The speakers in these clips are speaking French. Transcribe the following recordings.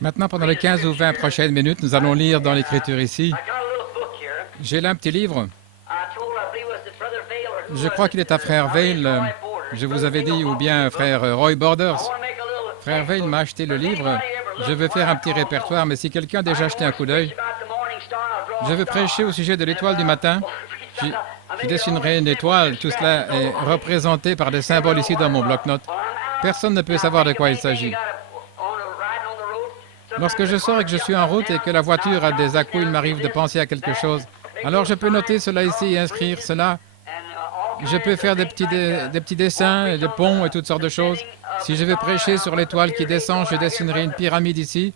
Maintenant, pendant les 15 ou 20 prochaines minutes, nous allons lire dans l'Écriture ici. J'ai là un petit livre. Je crois qu'il est à Frère Vail. Je vous avais dit, ou bien Frère Roy Borders. Frère Vail m'a acheté le livre. Je veux faire un petit répertoire, mais si quelqu'un a déjà acheté un coup d'œil, je veux prêcher au sujet de l'étoile du matin. Je dessinerai une étoile. Tout cela est représenté par des symboles ici dans mon bloc-notes. Personne ne peut savoir de quoi il s'agit. Lorsque je sors et que je suis en route et que la voiture a des à-coups, il m'arrive de penser à quelque chose. Alors je peux noter cela ici et inscrire cela. Je peux faire des petits dessins, des ponts et toutes sortes de choses. Si je veux prêcher sur l'étoile qui descend, je dessinerai une pyramide ici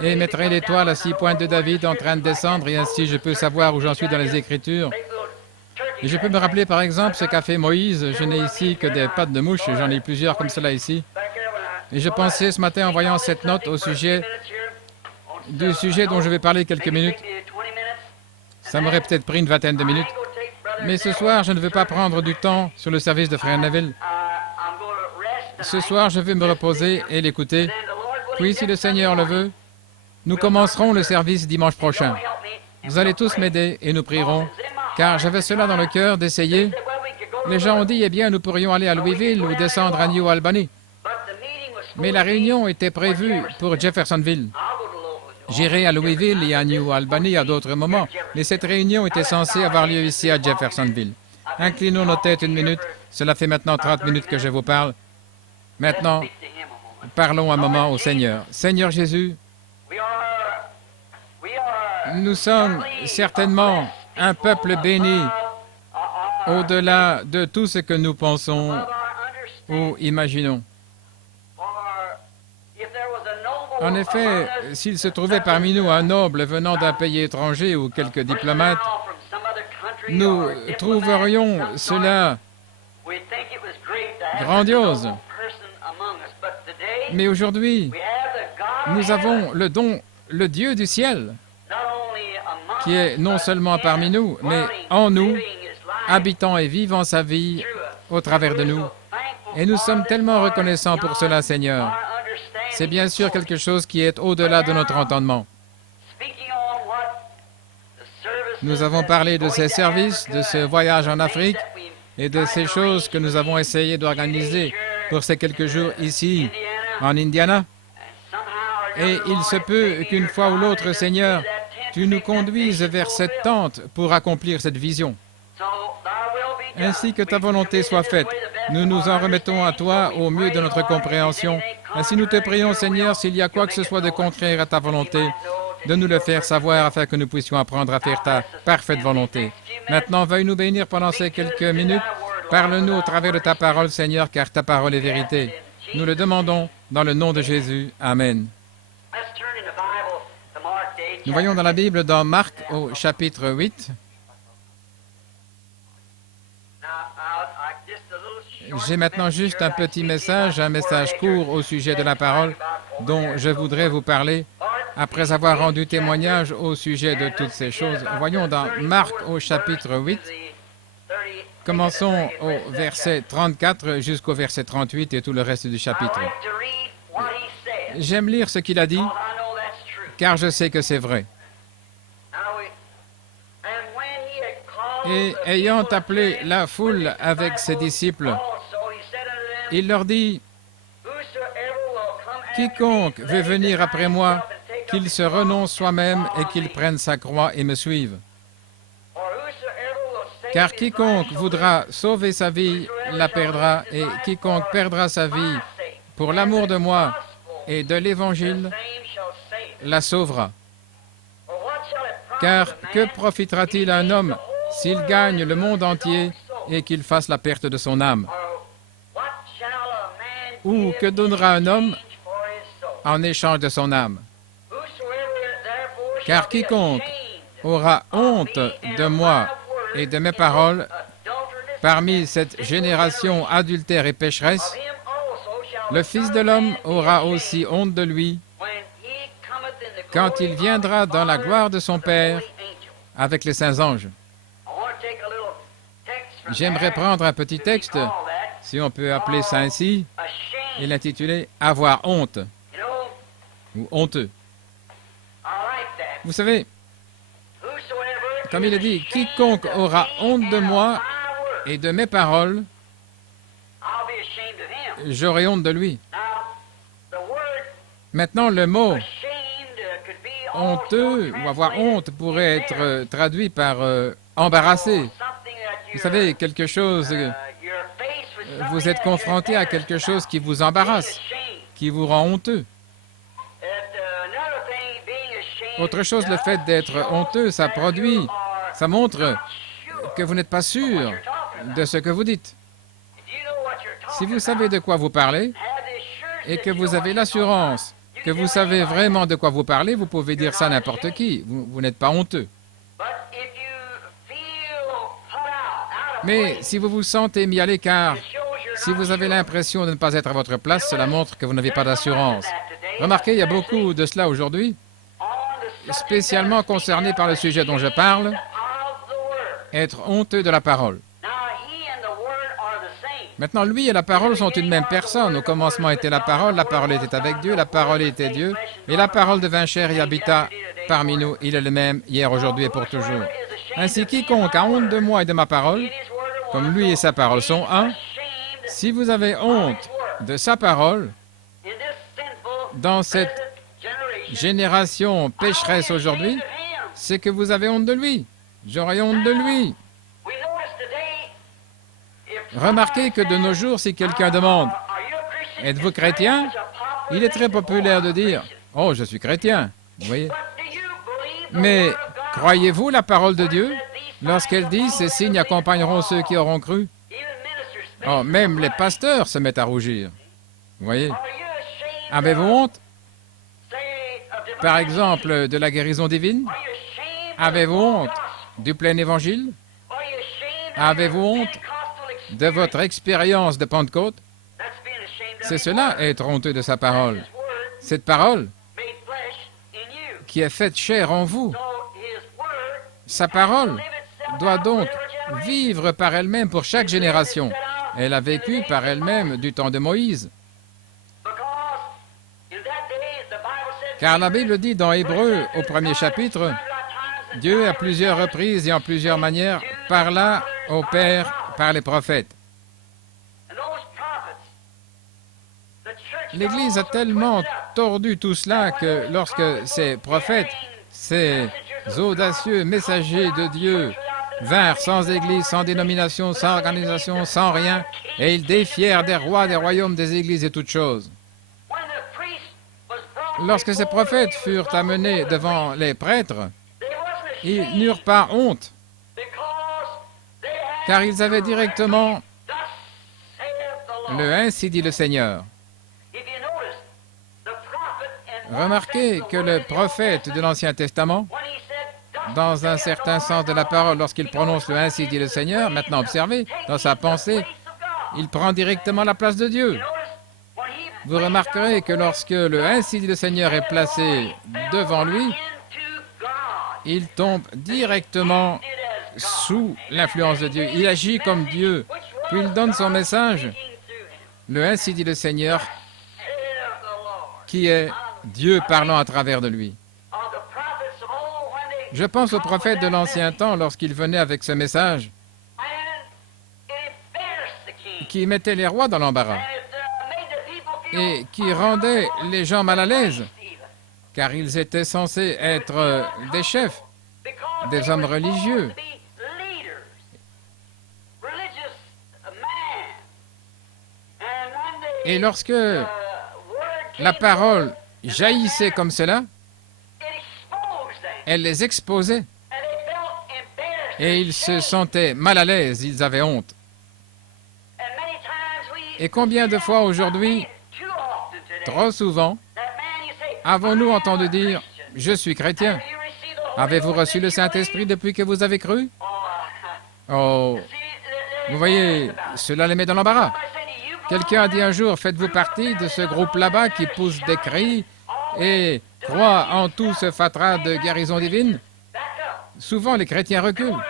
et mettrai l'étoile à 6 pointes de David en train de descendre et ainsi je peux savoir où j'en suis dans les Écritures. Et je peux me rappeler par exemple ce qu'a fait Moïse. Je n'ai ici que des pattes de mouche, j'en ai plusieurs comme cela ici. Et je pensais ce matin en voyant cette note au sujet du sujet dont je vais parler quelques minutes. Ça m'aurait peut-être pris une vingtaine de minutes. Mais ce soir, je ne veux pas prendre du temps sur le service de Frère Neville. Ce soir, je veux me reposer et l'écouter. Puis, si le Seigneur le veut, nous commencerons le service dimanche prochain. Vous allez tous m'aider et nous prierons, car j'avais cela dans le cœur d'essayer. Les gens ont dit, eh bien, nous pourrions aller à Louisville ou descendre à New Albany. Mais la réunion était prévue pour Jeffersonville. J'irai à Louisville et à New Albany à d'autres moments, mais cette réunion était censée avoir lieu ici à Jeffersonville. Inclinons nos têtes une minute. Cela fait maintenant 30 minutes que je vous parle. Maintenant, parlons un moment au Seigneur. Seigneur Jésus, nous sommes certainement un peuple béni au-delà de tout ce que nous pensons ou imaginons. En effet, s'il se trouvait parmi nous un noble venant d'un pays étranger ou quelques diplomates, nous trouverions cela grandiose. Mais aujourd'hui, nous avons le don, le Dieu du ciel, qui est non seulement parmi nous, mais en nous, habitant et vivant sa vie au travers de nous. Et nous sommes tellement reconnaissants pour cela, Seigneur. C'est bien sûr quelque chose qui est au-delà de notre entendement. Nous avons parlé de ces services, de ce voyage en Afrique et de ces choses que nous avons essayé d'organiser pour ces quelques jours ici, en Indiana. Et il se peut qu'une fois ou l'autre, Seigneur, tu nous conduises vers cette tente pour accomplir cette vision. Ainsi que ta volonté soit faite. Nous nous en remettons à toi au mieux de notre compréhension. Ainsi nous te prions, Seigneur, s'il y a quoi que ce soit de contraire à ta volonté, de nous le faire savoir afin que nous puissions apprendre à faire ta parfaite volonté. Maintenant, veuille nous bénir pendant ces quelques minutes. Parle-nous au travers de ta parole, Seigneur, car ta parole est vérité. Nous le demandons dans le nom de Jésus. Amen. Nous voyons dans la Bible, dans Marc, au chapitre 8. J'ai maintenant juste un petit message, un message court au sujet de la parole dont je voudrais vous parler après avoir rendu témoignage au sujet de toutes ces choses. Voyons dans Marc au chapitre 8, commençons au verset 34 jusqu'au verset 38 et tout le reste du chapitre. J'aime lire ce qu'il a dit, car je sais que c'est vrai. Et ayant appelé la foule avec ses disciples, il leur dit, « Quiconque veut venir après moi, qu'il se renonce soi-même et qu'il prenne sa croix et me suive. Car quiconque voudra sauver sa vie la perdra, et quiconque perdra sa vie pour l'amour de moi et de l'Évangile la sauvera. Car que profitera-t-il à un homme s'il gagne le monde entier et qu'il fasse la perte de son âme? Ou que donnera un homme en échange de son âme? Car quiconque aura honte de moi et de mes paroles parmi cette génération adultère et pécheresse, le Fils de l'homme aura aussi honte de lui quand il viendra dans la gloire de son Père avec les saints anges. J'aimerais prendre un petit texte, si on peut appeler ça ainsi, et l'intituler « Avoir honte ». ou honteux. Vous savez, comme il est dit, quiconque aura honte de moi et de mes paroles, j'aurai honte de lui. Maintenant, le mot honteux ou avoir honte pourrait être traduit par embarrassé. Vous savez, quelque chose, vous êtes confronté à quelque chose qui vous embarrasse, qui vous rend honteux. Autre chose, le fait d'être honteux, ça montre que vous n'êtes pas sûr de ce que vous dites. Si vous savez de quoi vous parlez et que vous avez l'assurance que vous savez vraiment de quoi vous parlez, vous pouvez dire ça à n'importe qui. Vous n'êtes pas honteux. Mais si vous vous sentez mis à l'écart, si vous avez l'impression de ne pas être à votre place, cela montre que vous n'avez pas d'assurance. Remarquez, il y a beaucoup de cela aujourd'hui, spécialement concerné par le sujet dont je parle, être honteux de la parole. Maintenant, lui et la parole sont une même personne. Au commencement était la parole était avec Dieu, la parole était Dieu, et la parole devint chair et habita parmi nous. Il est le même hier, aujourd'hui et pour toujours. Ainsi, quiconque a honte de moi et de ma parole, comme lui et sa parole sont un, si vous avez honte de sa parole, dans cette génération pécheresse aujourd'hui, c'est que vous avez honte de lui. J'aurai honte de lui. Remarquez que de nos jours, si quelqu'un demande « Êtes-vous chrétien ?» il est très populaire de dire « Oh, je suis chrétien. » Vous voyez? Mais croyez-vous la parole de Dieu lorsqu'elle dit « Ces signes accompagneront ceux qui auront cru » Oh, même les pasteurs se mettent à rougir. Vous voyez? Avez-vous honte, par exemple, de la guérison divine? Avez-vous honte du plein évangile? Avez-vous honte de votre expérience de Pentecôte? C'est cela, être honteux de sa parole. Cette parole qui est faite chair en vous. Sa parole doit donc vivre par elle-même pour chaque génération. Elle a vécu par elle-même du temps de Moïse. Car la Bible dit dans Hébreux, au 1er chapitre, Dieu, à plusieurs reprises et en plusieurs manières, parla au Père par les prophètes. L'Église a tellement tordu tout cela que lorsque ces prophètes, ces audacieux messagers de Dieu vinrent sans Église, sans dénomination, sans organisation, sans rien, et ils défièrent des rois, des royaumes, des églises et toutes choses. Lorsque ces prophètes furent amenés devant les prêtres, ils n'eurent pas honte, car ils avaient directement le « Ainsi dit le Seigneur ». Remarquez que le prophète de l'Ancien Testament, dans un certain sens de la parole, lorsqu'il prononce le « Ainsi dit le Seigneur », maintenant observez, dans sa pensée, il prend directement la place de Dieu. Vous remarquerez que lorsque le « Ainsi dit le Seigneur » est placé devant lui, il tombe directement sous l'influence de Dieu. Il agit comme Dieu, puis il donne son message, le « Ainsi dit le Seigneur », qui est Dieu parlant à travers de lui. Je pense aux prophètes de l'Ancien Temps lorsqu'ils venaient avec ce message, qui mettait les rois dans l'embarras et qui rendait les gens mal à l'aise, car ils étaient censés être des chefs, des hommes religieux. Et lorsque la parole jaillissait comme cela, elle les exposait. Et ils se sentaient mal à l'aise, ils avaient honte. Et combien de fois aujourd'hui, trop souvent, avons-nous entendu dire « Je suis chrétien ». Avez-vous reçu le Saint-Esprit depuis que vous avez cru? Oh, vous voyez, cela les met dans l'embarras. Quelqu'un a dit un jour, faites-vous partie de ce groupe là-bas qui pousse des cris et croit en tout ce fatras de guérison divine? Souvent, les chrétiens reculent.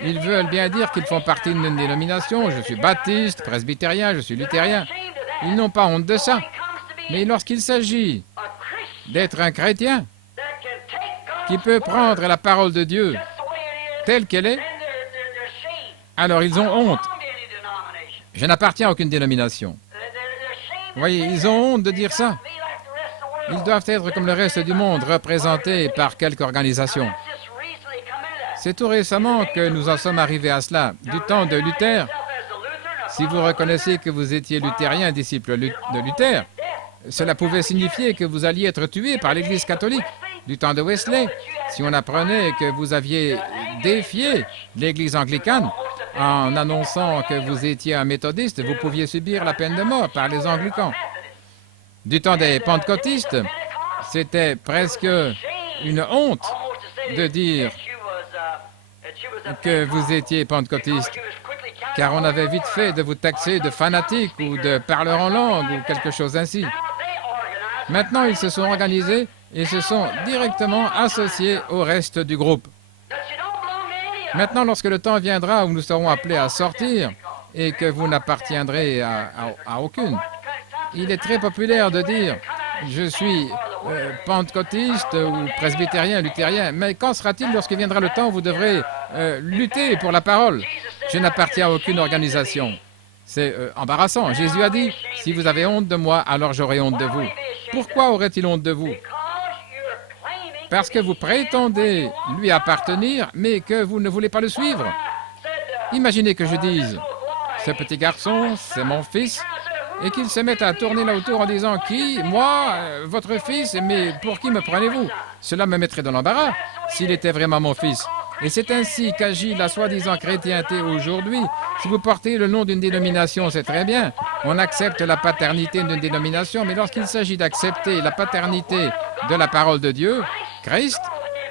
Ils veulent bien dire qu'ils font partie d'une dénomination. Je suis baptiste, presbytérien, je suis luthérien. Ils n'ont pas honte de ça. Mais lorsqu'il s'agit d'être un chrétien qui peut prendre la parole de Dieu telle qu'elle est, alors ils ont honte. Je n'appartiens à aucune dénomination. Vous voyez, ils ont honte de dire ça. Ils doivent être comme le reste du monde, représentés par quelque organisation. C'est tout récemment que nous en sommes arrivés à cela, du temps de Luther. Si vous reconnaissez que vous étiez luthérien, disciple de Luther, cela pouvait signifier que vous alliez être tué par l'Église catholique. Du temps de Wesley, si on apprenait que vous aviez défié l'Église anglicane en annonçant que vous étiez un méthodiste, vous pouviez subir la peine de mort par les anglicans. Du temps des pentecôtistes, c'était presque une honte de dire que vous étiez pentecôtiste, car on avait vite fait de vous taxer de fanatique ou de parleur en langue ou quelque chose ainsi. Maintenant, ils se sont organisés et se sont directement associés au reste du groupe. Maintenant, lorsque le temps viendra où nous serons appelés à sortir et que vous n'appartiendrez à aucune, il est très populaire de dire « je suis pentecôtiste ou presbytérien, luthérien », mais quand sera-t-il lorsque viendra le temps où vous devrez lutter pour la parole? Je n'appartiens à aucune organisation. C'est embarrassant. Jésus a dit « si vous avez honte de moi, alors j'aurai honte de vous ». Pourquoi aurait-il honte de vous? Parce que vous prétendez lui appartenir, mais que vous ne voulez pas le suivre. Imaginez que je dise « ce petit garçon, c'est mon fils », et qu'il se mette à tourner là autour en disant « qui? Moi? Votre fils? Mais pour qui me prenez-vous » Cela me mettrait dans l'embarras s'il était vraiment mon fils. Et c'est ainsi qu'agit la soi-disant chrétienté aujourd'hui. Si vous portez le nom d'une dénomination, c'est très bien. On accepte la paternité d'une dénomination, mais lorsqu'il s'agit d'accepter la paternité de la parole de Dieu, Christ,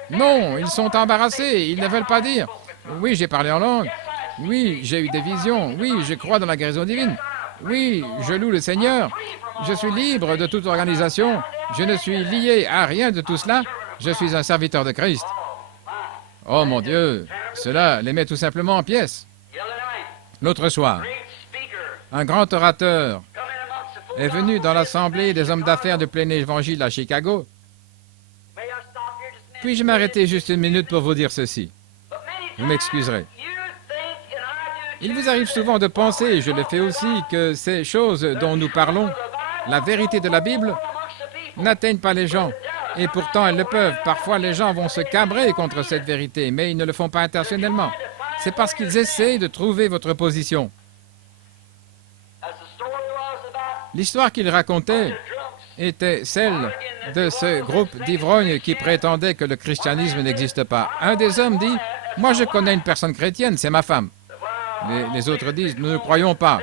non, ils sont embarrassés, ils ne veulent pas dire « oui, j'ai parlé en langue, oui, j'ai eu des visions, oui, je crois dans la guérison divine, oui, je loue le Seigneur, je suis libre de toute organisation, je ne suis lié à rien de tout cela, je suis un serviteur de Christ. » Oh mon Dieu, cela les met tout simplement en pièces. L'autre soir, un grand orateur est venu dans l'Assemblée des hommes d'affaires de plein évangile à Chicago. Puis-je m'arrêter juste une minute pour vous dire ceci? Vous m'excuserez. Il vous arrive souvent de penser, et je le fais aussi, que ces choses dont nous parlons, la vérité de la Bible, n'atteignent pas les gens. Et pourtant, elles le peuvent. Parfois, les gens vont se cabrer contre cette vérité, mais ils ne le font pas intentionnellement. C'est parce qu'ils essaient de trouver votre position. L'histoire qu'il racontait était celle de ce groupe d'ivrognes qui prétendait que le christianisme n'existe pas. Un des hommes dit « Moi, je connais une personne chrétienne, c'est ma femme. » Les autres disent « Nous ne croyons pas. »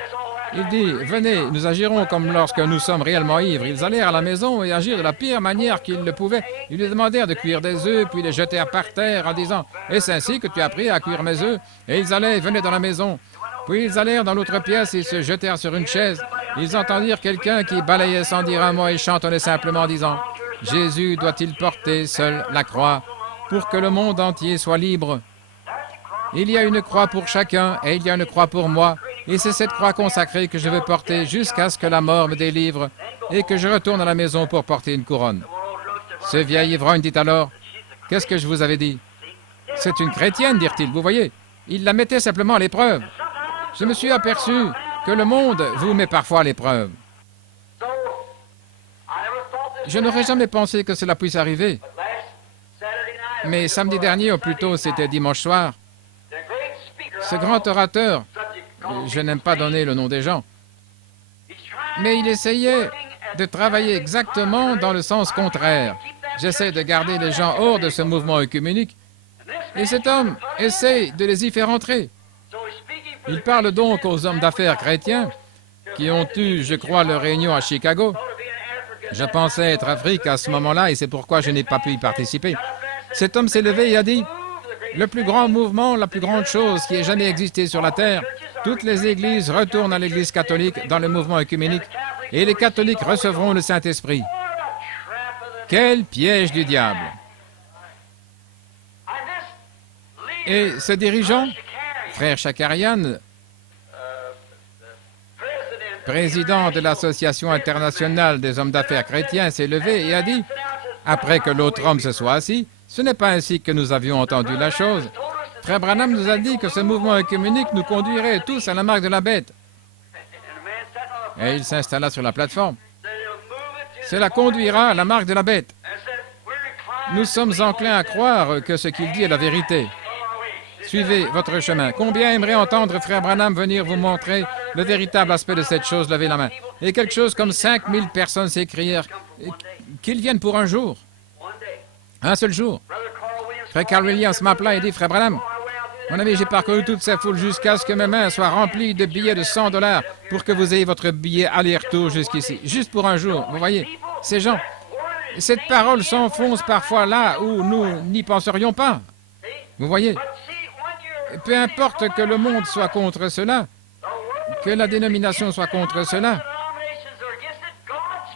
Il dit « Venez, nous agirons comme lorsque nous sommes réellement ivres. » Ils allèrent à la maison et agirent de la pire manière qu'ils le pouvaient. Ils lui demandèrent de cuire des œufs, puis les jetèrent par terre en disant « Est-ce ainsi que tu as appris à cuire mes œufs? » Et ils allaient et venaient dans la maison. Puis ils allèrent dans l'autre pièce et se jetèrent sur une chaise. Ils entendirent quelqu'un qui balayait sans dire un mot et chantonnait simplement en disant « Jésus doit-il porter seul la croix pour que le monde entier soit libre? Il y a une croix pour chacun et il y a une croix pour moi. Et c'est cette croix consacrée que je veux porter jusqu'à ce que la mort me délivre et que je retourne à la maison pour porter une couronne. » Ce vieil ivrogne dit alors « Qu'est-ce que je vous avais dit? C'est une chrétienne, dirent-ils, vous voyez. Il la mettait simplement à l'épreuve. Je me suis aperçu que le monde vous met parfois à l'épreuve. Je n'aurais jamais pensé que cela puisse arriver. Mais samedi dernier, ou plutôt c'était dimanche soir, ce grand orateur, je n'aime pas donner le nom des gens, mais il essayait de travailler exactement dans le sens contraire. J'essaie de garder les gens hors de ce mouvement œcuménique, et cet homme essaie de les y faire entrer. Il parle donc aux hommes d'affaires chrétiens qui ont eu, je crois, leur réunion à Chicago. Je pensais être Afrique à ce moment-là, et c'est pourquoi je n'ai pas pu y participer. Cet homme s'est levé et a dit « Le plus grand mouvement, la plus grande chose qui ait jamais existé sur la terre, toutes les églises retournent à l'Église catholique dans le mouvement œcuménique, et les catholiques recevront le Saint-Esprit. » Quel piège du diable! Et ce dirigeant, frère Shakarian, président de l'Association internationale des hommes d'affaires chrétiens, s'est levé et a dit après que l'autre homme se soit assis. Ce n'est pas ainsi que nous avions entendu la chose. Frère Branham nous a dit que ce mouvement œcuménique nous conduirait tous à la marque de la bête. Et il s'installa sur la plateforme. Cela conduira à la marque de la bête. Nous sommes enclins à croire que ce qu'il dit est la vérité. Suivez votre chemin. Combien aimerait entendre Frère Branham venir vous montrer le véritable aspect de cette chose? Levez la main. Et quelque chose comme 5000 personnes s'écrièrent qu'ils viennent pour un jour. Un seul jour. Frère Carl Williams m'appela et dit, Frère Branham, mon ami, j'ai parcouru toute cette foule jusqu'à ce que mes mains soient remplies de billets de $100 pour que vous ayez votre billet aller-retour jusqu'ici. Juste pour un jour. Vous voyez, ces gens, cette parole s'enfonce parfois là où nous n'y penserions pas. Vous voyez, peu importe que le monde soit contre cela, que la dénomination soit contre cela,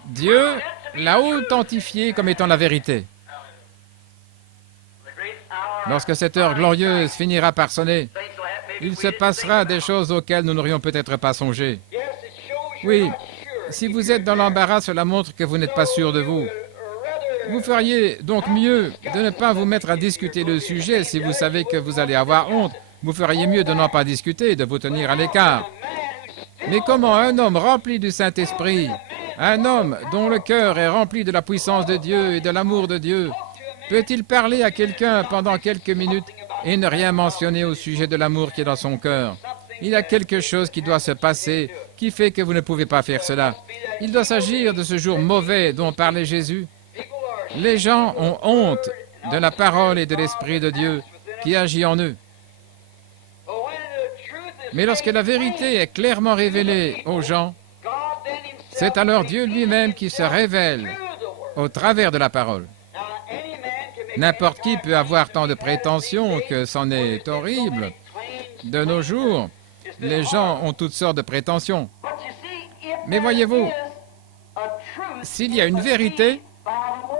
Dieu l'a authentifié comme étant la vérité. Lorsque cette heure glorieuse finira par sonner, il se passera des choses auxquelles nous n'aurions peut-être pas songé. Oui, si vous êtes dans l'embarras, cela montre que vous n'êtes pas sûr de vous. Vous feriez donc mieux de ne pas vous mettre à discuter le sujet si vous savez que vous allez avoir honte. Vous feriez mieux de n'en pas discuter, de vous tenir à l'écart. Mais comment un homme rempli du Saint-Esprit, un homme dont le cœur est rempli de la puissance de Dieu et de l'amour de Dieu, peut-il parler à quelqu'un pendant quelques minutes et ne rien mentionner au sujet de l'amour qui est dans son cœur? Il y a quelque chose qui doit se passer qui fait que vous ne pouvez pas faire cela. Il doit s'agir de ce jour mauvais dont parlait Jésus. Les gens ont honte de la parole et de l'Esprit de Dieu qui agit en eux. Mais lorsque la vérité est clairement révélée aux gens, c'est alors Dieu lui-même qui se révèle au travers de la parole. N'importe qui peut avoir tant de prétentions que c'en est horrible. De nos jours, les gens ont toutes sortes de prétentions. Mais voyez-vous, s'il y a une vérité,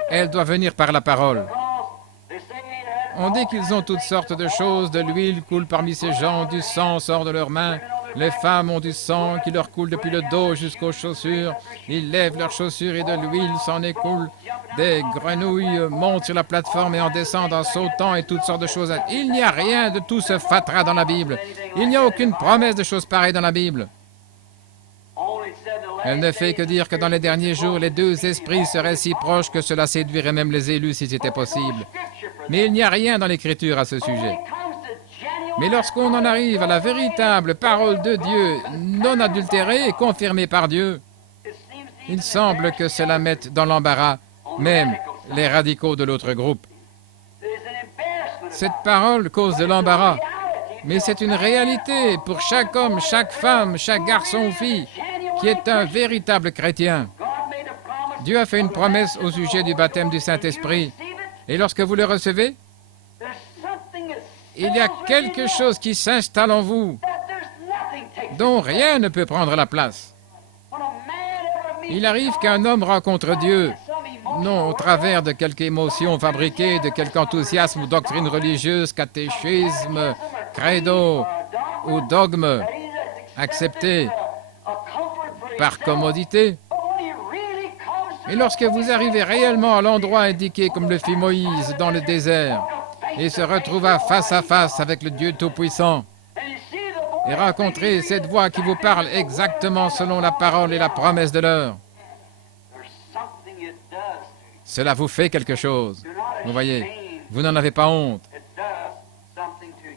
elle doit venir par la parole. On dit qu'ils ont toutes sortes de choses, de l'huile coule parmi ces gens, du sang sort de leurs mains. Les femmes ont du sang qui leur coule depuis le dos jusqu'aux chaussures. Ils lèvent leurs chaussures et de l'huile s'en écoule. Des grenouilles montent sur la plateforme et en descendent en sautant et toutes sortes de choses. Il n'y a rien de tout ce fatras dans la Bible. Il n'y a aucune promesse de choses pareilles dans la Bible. Elle ne fait que dire que dans les derniers jours, les deux esprits seraient si proches que cela séduirait même les élus si c'était possible. Mais il n'y a rien dans l'Écriture à ce sujet. Mais lorsqu'on en arrive à la véritable parole de Dieu, non adultérée et confirmée par Dieu, il semble que cela mette dans l'embarras même les radicaux de l'autre groupe. Cette parole cause de l'embarras, mais c'est une réalité pour chaque homme, chaque femme, chaque garçon ou fille qui est un véritable chrétien. Dieu a fait une promesse au sujet du baptême du Saint-Esprit. Et lorsque vous le recevez, il y a quelque chose qui s'installe en vous dont rien ne peut prendre la place. Il arrive qu'un homme rencontre Dieu, non au travers de quelque émotion fabriquée, de quelque enthousiasme ou doctrine religieuse, catéchisme, credo ou dogme accepté par commodité. Et lorsque vous arrivez réellement à l'endroit indiqué comme le fit Moïse dans le désert et se retrouva face à face avec le Dieu Tout-Puissant et rencontrez cette voix qui vous parle exactement selon la parole et la promesse de l'heure, cela vous fait quelque chose. Vous voyez, vous n'en avez pas honte.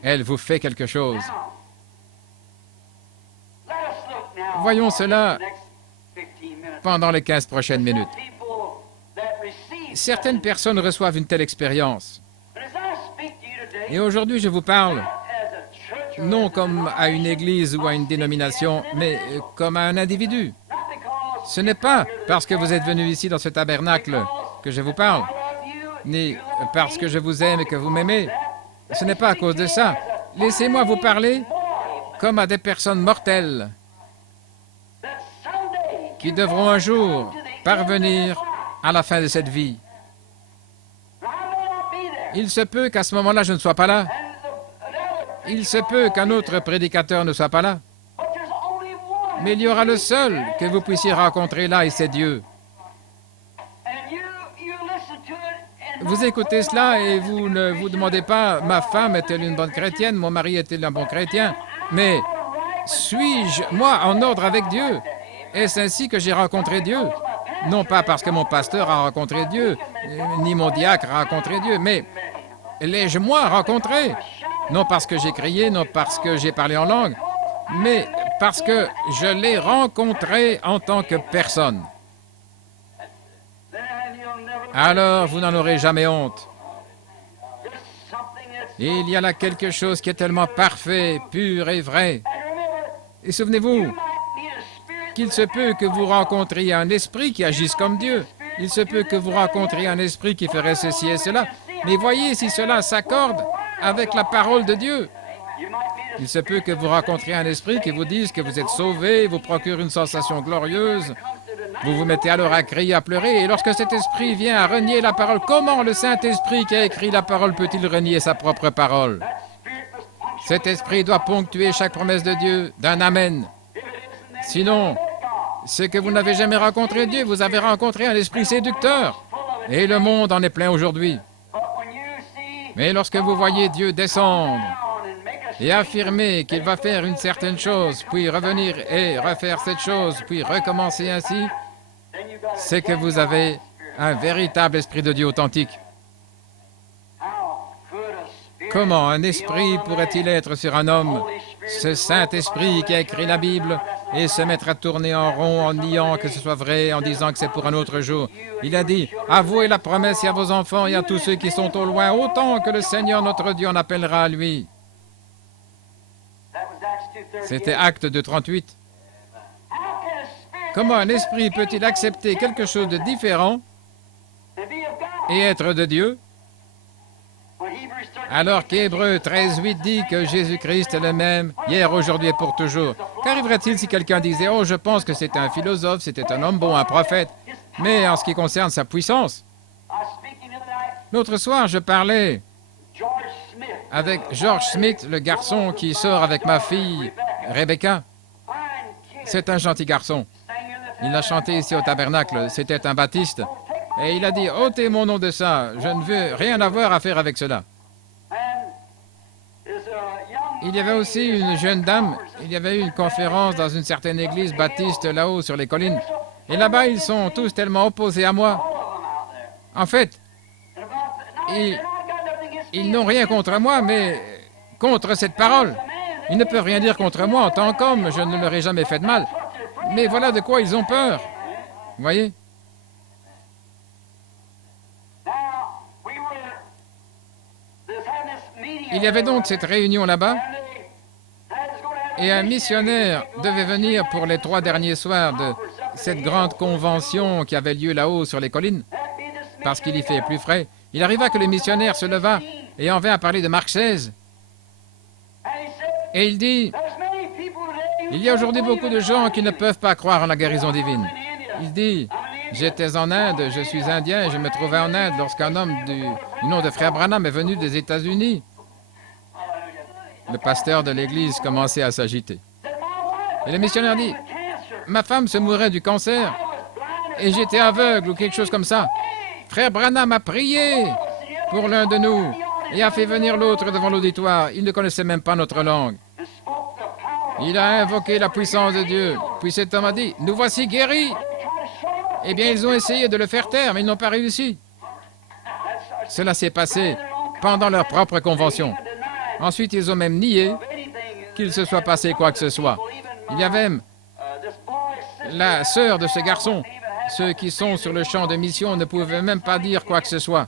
Elle vous fait quelque chose. Voyons cela pendant les 15 prochaines minutes. Certaines personnes reçoivent une telle expérience. Et aujourd'hui, je vous parle non comme à une église ou à une dénomination, mais comme à un individu. Ce n'est pas parce que vous êtes venu ici dans ce tabernacle que je vous parle, ni parce que je vous aime et que vous m'aimez. Ce n'est pas à cause de ça. Laissez-moi vous parler comme à des personnes mortelles qui devront un jour parvenir à la fin de cette vie. Il se peut qu'à ce moment-là, je ne sois pas là. Il se peut qu'un autre prédicateur ne soit pas là. Mais il y aura le seul que vous puissiez rencontrer là, et c'est Dieu. Vous écoutez cela et vous ne vous demandez pas, ma femme est-elle une bonne chrétienne, mon mari est-il un bon chrétien? Mais suis-je, moi, en ordre avec Dieu? Est-ce ainsi que j'ai rencontré Dieu? Non pas parce que mon pasteur a rencontré Dieu, ni mon diacre a rencontré Dieu, mais l'ai-je moi rencontré? Non parce que j'ai crié, non parce que j'ai parlé en langue, mais parce que je l'ai rencontré en tant que personne. Alors vous n'en aurez jamais honte. Il y a là quelque chose qui est tellement parfait, pur et vrai. Et souvenez-vous qu'il se peut que vous rencontriez un esprit qui agisse comme Dieu. Il se peut que vous rencontriez un esprit qui ferait ceci et cela. Mais voyez si cela s'accorde avec la parole de Dieu. Il se peut que vous rencontriez un esprit qui vous dise que vous êtes sauvé, vous procure une sensation glorieuse. Vous vous mettez alors à crier, à pleurer, et lorsque cet esprit vient à renier la parole, comment le Saint-Esprit qui a écrit la parole peut-il renier sa propre parole? Cet esprit doit ponctuer chaque promesse de Dieu d'un Amen. Sinon, c'est que vous n'avez jamais rencontré Dieu, vous avez rencontré un esprit séducteur. Et le monde en est plein aujourd'hui. Mais lorsque vous voyez Dieu descendre et affirmer qu'il va faire une certaine chose, puis revenir et refaire cette chose, puis recommencer ainsi, c'est que vous avez un véritable esprit de Dieu authentique. Comment un esprit pourrait-il être sur un homme, ce Saint-Esprit qui a écrit la Bible, et se mettre à tourner en rond en niant que ce soit vrai, en disant que c'est pour un autre jour? Il a dit, avouez la promesse à vos enfants et à tous ceux qui sont au loin, autant que le Seigneur notre Dieu en appellera à lui. C'était Acte 2:38. Comment un esprit peut-il accepter quelque chose de différent et être de Dieu, alors qu'Hébreux 13:8 dit que Jésus-Christ est le même, hier, aujourd'hui et pour toujours? Qu'arriverait-il si quelqu'un disait, oh, je pense que c'était un philosophe, c'était un homme bon, un prophète, mais en ce qui concerne sa puissance? L'autre soir, je parlais avec George Smith, le garçon qui sort avec ma fille, Rebecca. C'est un gentil garçon. Il a chanté ici au tabernacle, c'était un baptiste. Et il a dit, ôtez mon nom de ça, je ne veux rien avoir à faire avec cela. Il y avait aussi une jeune dame, il y avait eu une conférence dans une certaine église baptiste là-haut sur les collines. Et là-bas, ils sont tous tellement opposés à moi. En fait, ils n'ont rien contre moi, mais contre cette parole. Ils ne peuvent rien dire contre moi en tant qu'homme, je ne leur ai jamais fait de mal. Mais voilà de quoi ils ont peur. Vous voyez? Il y avait donc cette réunion là-bas, et un missionnaire devait venir pour les 3 derniers soirs de cette grande convention qui avait lieu là-haut sur les collines, parce qu'il y fait plus frais. Il arriva que le missionnaire se leva et en vint à parler de Marc 16. Et il dit, il y a aujourd'hui beaucoup de gens qui ne peuvent pas croire en la guérison divine. Il dit, j'étais en Inde, je suis indien, et je me trouvais en Inde lorsqu'un homme du nom de Frère Branham est venu des États-Unis. Le pasteur de l'église commençait à s'agiter. Et le missionnaire dit, ma femme se mourait du cancer, et j'étais aveugle ou quelque chose comme ça. Frère Branham a prié pour l'un de nous et a fait venir l'autre devant l'auditoire. Il ne connaissait même pas notre langue. Il a invoqué la puissance de Dieu. Puis cet homme a dit, nous voici guéris. Eh bien, ils ont essayé de le faire taire, mais ils n'ont pas réussi. Cela s'est passé pendant leur propre convention. Ensuite, ils ont même nié qu'il se soit passé quoi que ce soit. Il y avait même la sœur de ce garçon. Ceux qui sont sur le champ de mission ne pouvaient même pas dire quoi que ce soit.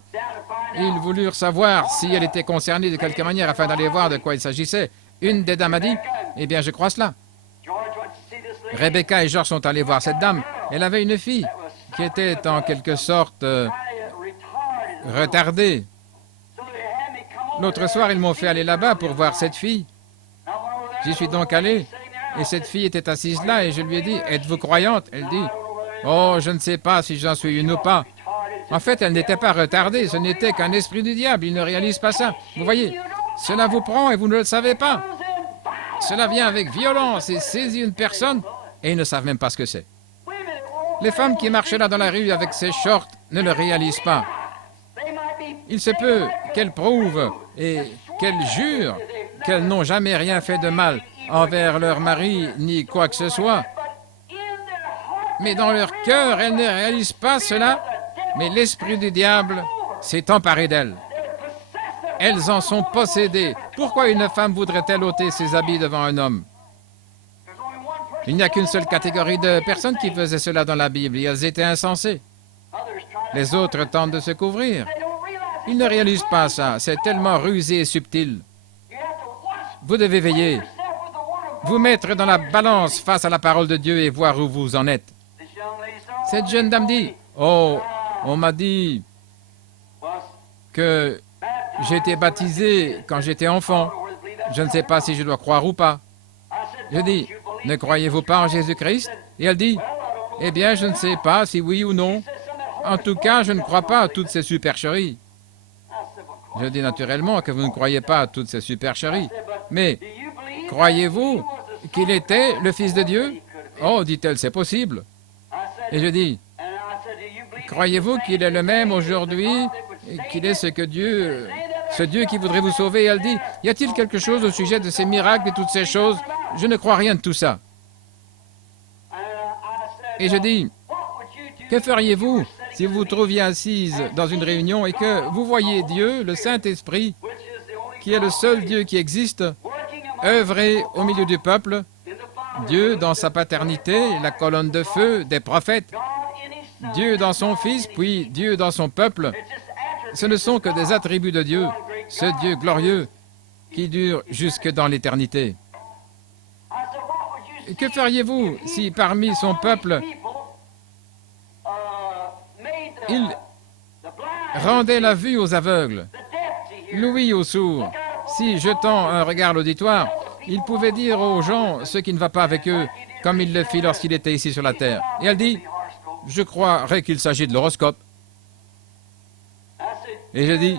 Ils voulurent savoir si elle était concernée de quelque manière afin d'aller voir de quoi il s'agissait. Une des dames a dit, eh bien, je crois cela. Rebecca et George sont allés voir cette dame. Elle avait une fille qui était en quelque sorte retardée. L'autre soir, ils m'ont fait aller là-bas pour voir cette fille. J'y suis donc allé, et cette fille était assise là, et je lui ai dit, êtes-vous croyante? Elle dit, oh, je ne sais pas si j'en suis une ou pas. En fait, elle n'était pas retardée, ce n'était qu'un esprit du diable, il ne réalise pas ça. Vous voyez, cela vous prend et vous ne le savez pas. Cela vient avec violence et saisit une personne, et ils ne savent même pas ce que c'est. Les femmes qui marchent là dans la rue avec ces shorts ne le réalisent pas. Il se peut qu'elles prouvent et qu'elles jurent qu'elles n'ont jamais rien fait de mal envers leur mari ni quoi que ce soit. Mais dans leur cœur, elles ne réalisent pas cela. Mais l'esprit du diable s'est emparé d'elles. Elles en sont possédées. Pourquoi une femme voudrait-elle ôter ses habits devant un homme? Il n'y a qu'une seule catégorie de personnes qui faisaient cela dans la Bible, et elles étaient insensées. Les autres tentent de se couvrir. Ils ne réalisent pas ça, c'est tellement rusé et subtil. Vous devez veiller, vous mettre dans la balance face à la parole de Dieu et voir où vous en êtes. Cette jeune dame dit, « Oh, on m'a dit que j'ai été baptisé quand j'étais enfant. Je ne sais pas si je dois croire ou pas. » Je dis, « Ne croyez-vous pas en Jésus-Christ? » Et elle dit, « Eh bien, je ne sais pas si oui ou non. En tout cas, je ne crois pas à toutes ces supercheries. » Je dis naturellement que vous ne croyez pas à toutes ces supercheries. Mais croyez-vous qu'il était le Fils de Dieu? Oh, dit-elle, c'est possible. Et je dis, croyez-vous qu'il est le même aujourd'hui, qu'il est ce Dieu qui voudrait vous sauver? Et elle dit, y a-t-il quelque chose au sujet de ces miracles et toutes ces choses? Je ne crois rien de tout ça. Et je dis, que feriez-vous si vous vous trouviez assise dans une réunion et que vous voyez Dieu, le Saint-Esprit, qui est le seul Dieu qui existe, œuvrer au milieu du peuple, Dieu dans sa paternité, la colonne de feu des prophètes, Dieu dans son Fils, puis Dieu dans son peuple. Ce ne sont que des attributs de Dieu, ce Dieu glorieux qui dure jusque dans l'éternité. Que feriez-vous si parmi son peuple, il rendait la vue aux aveugles, l'ouïe aux sourds, si, jetant un regard à l'auditoire, il pouvait dire aux gens ce qui ne va pas avec eux, comme il le fit lorsqu'il était ici sur la terre. Et elle dit, je croirais qu'il s'agit de l'horoscope. Et je dis,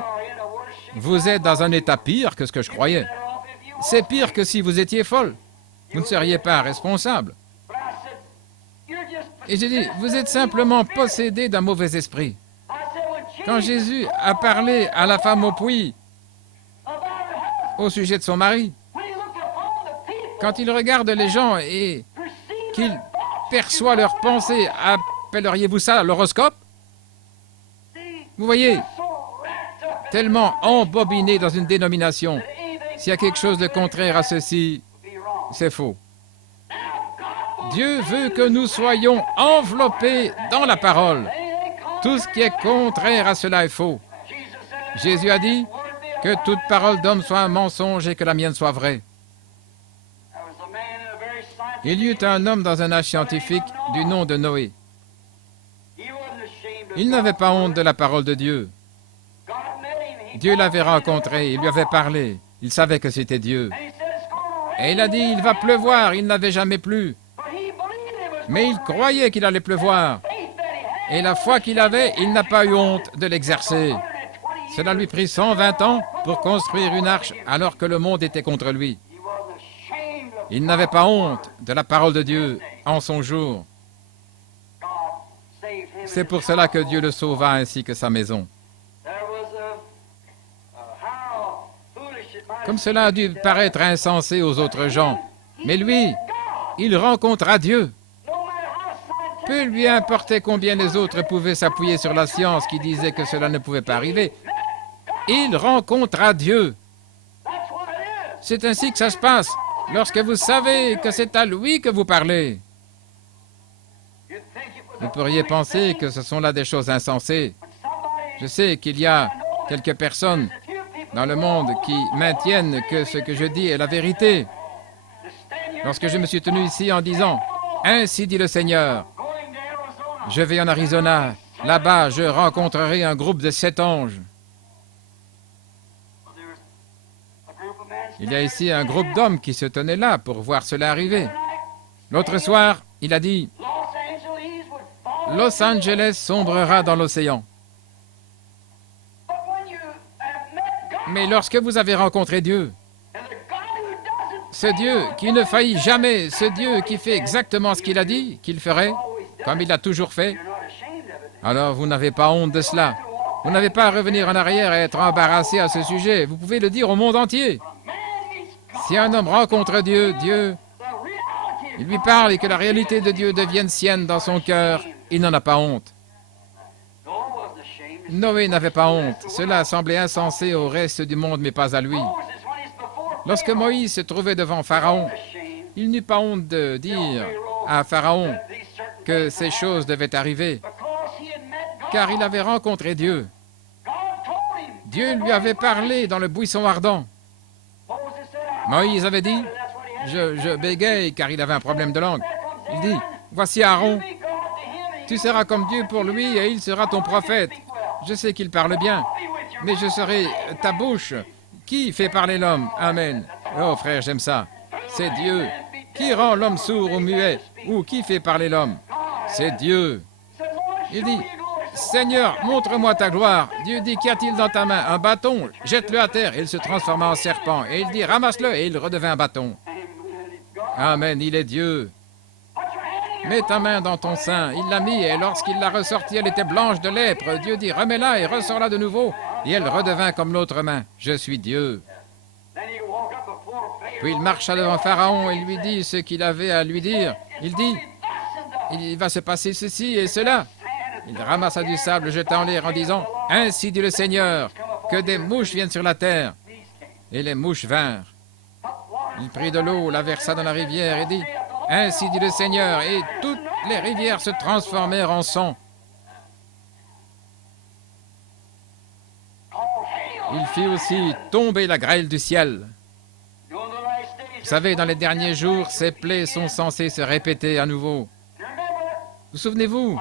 vous êtes dans un état pire que ce que je croyais. C'est pire que si vous étiez folle. Vous ne seriez pas responsable. Et j'ai dit, vous êtes simplement possédé d'un mauvais esprit. Quand Jésus a parlé à la femme au puits au sujet de son mari, quand il regarde les gens et qu'il perçoit leurs pensées, appelleriez-vous ça l'horoscope? Vous voyez, tellement embobiné dans une dénomination, s'il y a quelque chose de contraire à ceci, c'est faux. Dieu veut que nous soyons enveloppés dans la parole. Tout ce qui est contraire à cela est faux. Jésus a dit que toute parole d'homme soit un mensonge et que la mienne soit vraie. Il y eut un homme dans un âge scientifique du nom de Noé. Il n'avait pas honte de la parole de Dieu. Dieu l'avait rencontré, il lui avait parlé, il savait que c'était Dieu. Et il a dit, il va pleuvoir, il n'avait jamais plu. Mais il croyait qu'il allait pleuvoir. Et la foi qu'il avait, il n'a pas eu honte de l'exercer. Cela lui prit 120 ans pour construire une arche alors que le monde était contre lui. Il n'avait pas honte de la parole de Dieu en son jour. C'est pour cela que Dieu le sauva ainsi que sa maison. Comme cela a dû paraître insensé aux autres gens, mais lui, il rencontra Dieu. Peu lui importait combien les autres pouvaient s'appuyer sur la science qui disait que cela ne pouvait pas arriver. Il rencontra Dieu. C'est ainsi que ça se passe, lorsque vous savez que c'est à lui que vous parlez. Vous pourriez penser que ce sont là des choses insensées. Je sais qu'il y a quelques personnes dans le monde qui maintiennent que ce que je dis est la vérité. Lorsque je me suis tenu ici en disant « Ainsi dit le Seigneur », je vais en Arizona, là-bas je rencontrerai un groupe de 7 anges. Il y a ici un groupe d'hommes qui se tenaient là pour voir cela arriver. L'autre soir, il a dit « Los Angeles sombrera dans l'océan. » Mais lorsque vous avez rencontré Dieu, ce Dieu qui ne faillit jamais, ce Dieu qui fait exactement ce qu'il a dit qu'il ferait, comme il l'a toujours fait, alors vous n'avez pas honte de cela. Vous n'avez pas à revenir en arrière et être embarrassé à ce sujet. Vous pouvez le dire au monde entier. Si un homme rencontre Dieu, il lui parle et que la réalité de Dieu devienne sienne dans son cœur, il n'en a pas honte. Noé n'avait pas honte. Cela semblait insensé au reste du monde, mais pas à lui. Lorsque Moïse se trouvait devant Pharaon, il n'eut pas honte de dire à Pharaon que ces choses devaient arriver, car il avait rencontré Dieu. Dieu lui avait parlé dans le buisson ardent. Moïse avait dit, je bégaye car il avait un problème de langue. Il dit, voici Aaron, tu seras comme Dieu pour lui et il sera ton prophète. Je sais qu'il parle bien, mais je serai ta bouche. Qui fait parler l'homme? Amen. Oh frère, j'aime ça. C'est Dieu. Qui rend l'homme sourd ou muet? Ou qui fait parler l'homme? C'est Dieu. Il dit, Seigneur, montre-moi ta gloire. Dieu dit, qu'y a-t-il dans ta main? Un bâton. Jette-le à terre. Et il se transforma en serpent. Et il dit, ramasse-le. Et il redevint un bâton. Amen, il est Dieu. Mets ta main dans ton sein. Il l'a mis, et lorsqu'il l'a ressortie, elle était blanche de lèpre. Dieu dit, remets-la et ressors-la de nouveau. Et elle redevint comme l'autre main. Je suis Dieu. Puis il marcha devant Pharaon et lui dit ce qu'il avait à lui dire. Il dit, il va se passer ceci et cela. Il ramassa du sable, jeta en l'air en disant, ainsi dit le Seigneur, que des mouches viennent sur la terre. Et les mouches vinrent. Il prit de l'eau, la versa dans la rivière et dit, ainsi dit le Seigneur, et toutes les rivières se transformèrent en sang. Il fit aussi tomber la grêle du ciel. Vous savez, dans les derniers jours, ces plaies sont censées se répéter à nouveau. Vous souvenez-vous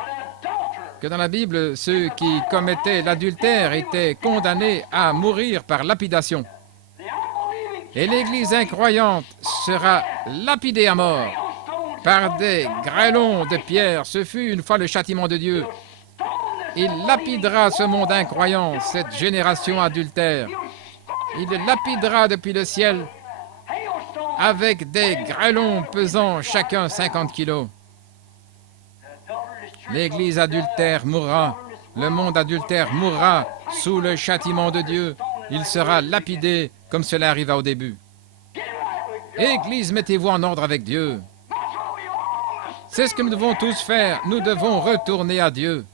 que dans la Bible, ceux qui commettaient l'adultère étaient condamnés à mourir par lapidation. Et l'Église incroyante sera lapidée à mort par des grêlons de pierre. Ce fut une fois le châtiment de Dieu. Il lapidera ce monde incroyant, cette génération adultère. Il le lapidera depuis le ciel avec des grêlons pesant chacun 50 kilos. L'Église adultère mourra, le monde adultère mourra sous le châtiment de Dieu. Il sera lapidé comme cela arriva au début. Église, mettez-vous en ordre avec Dieu. C'est ce que nous devons tous faire. Nous devons retourner à Dieu.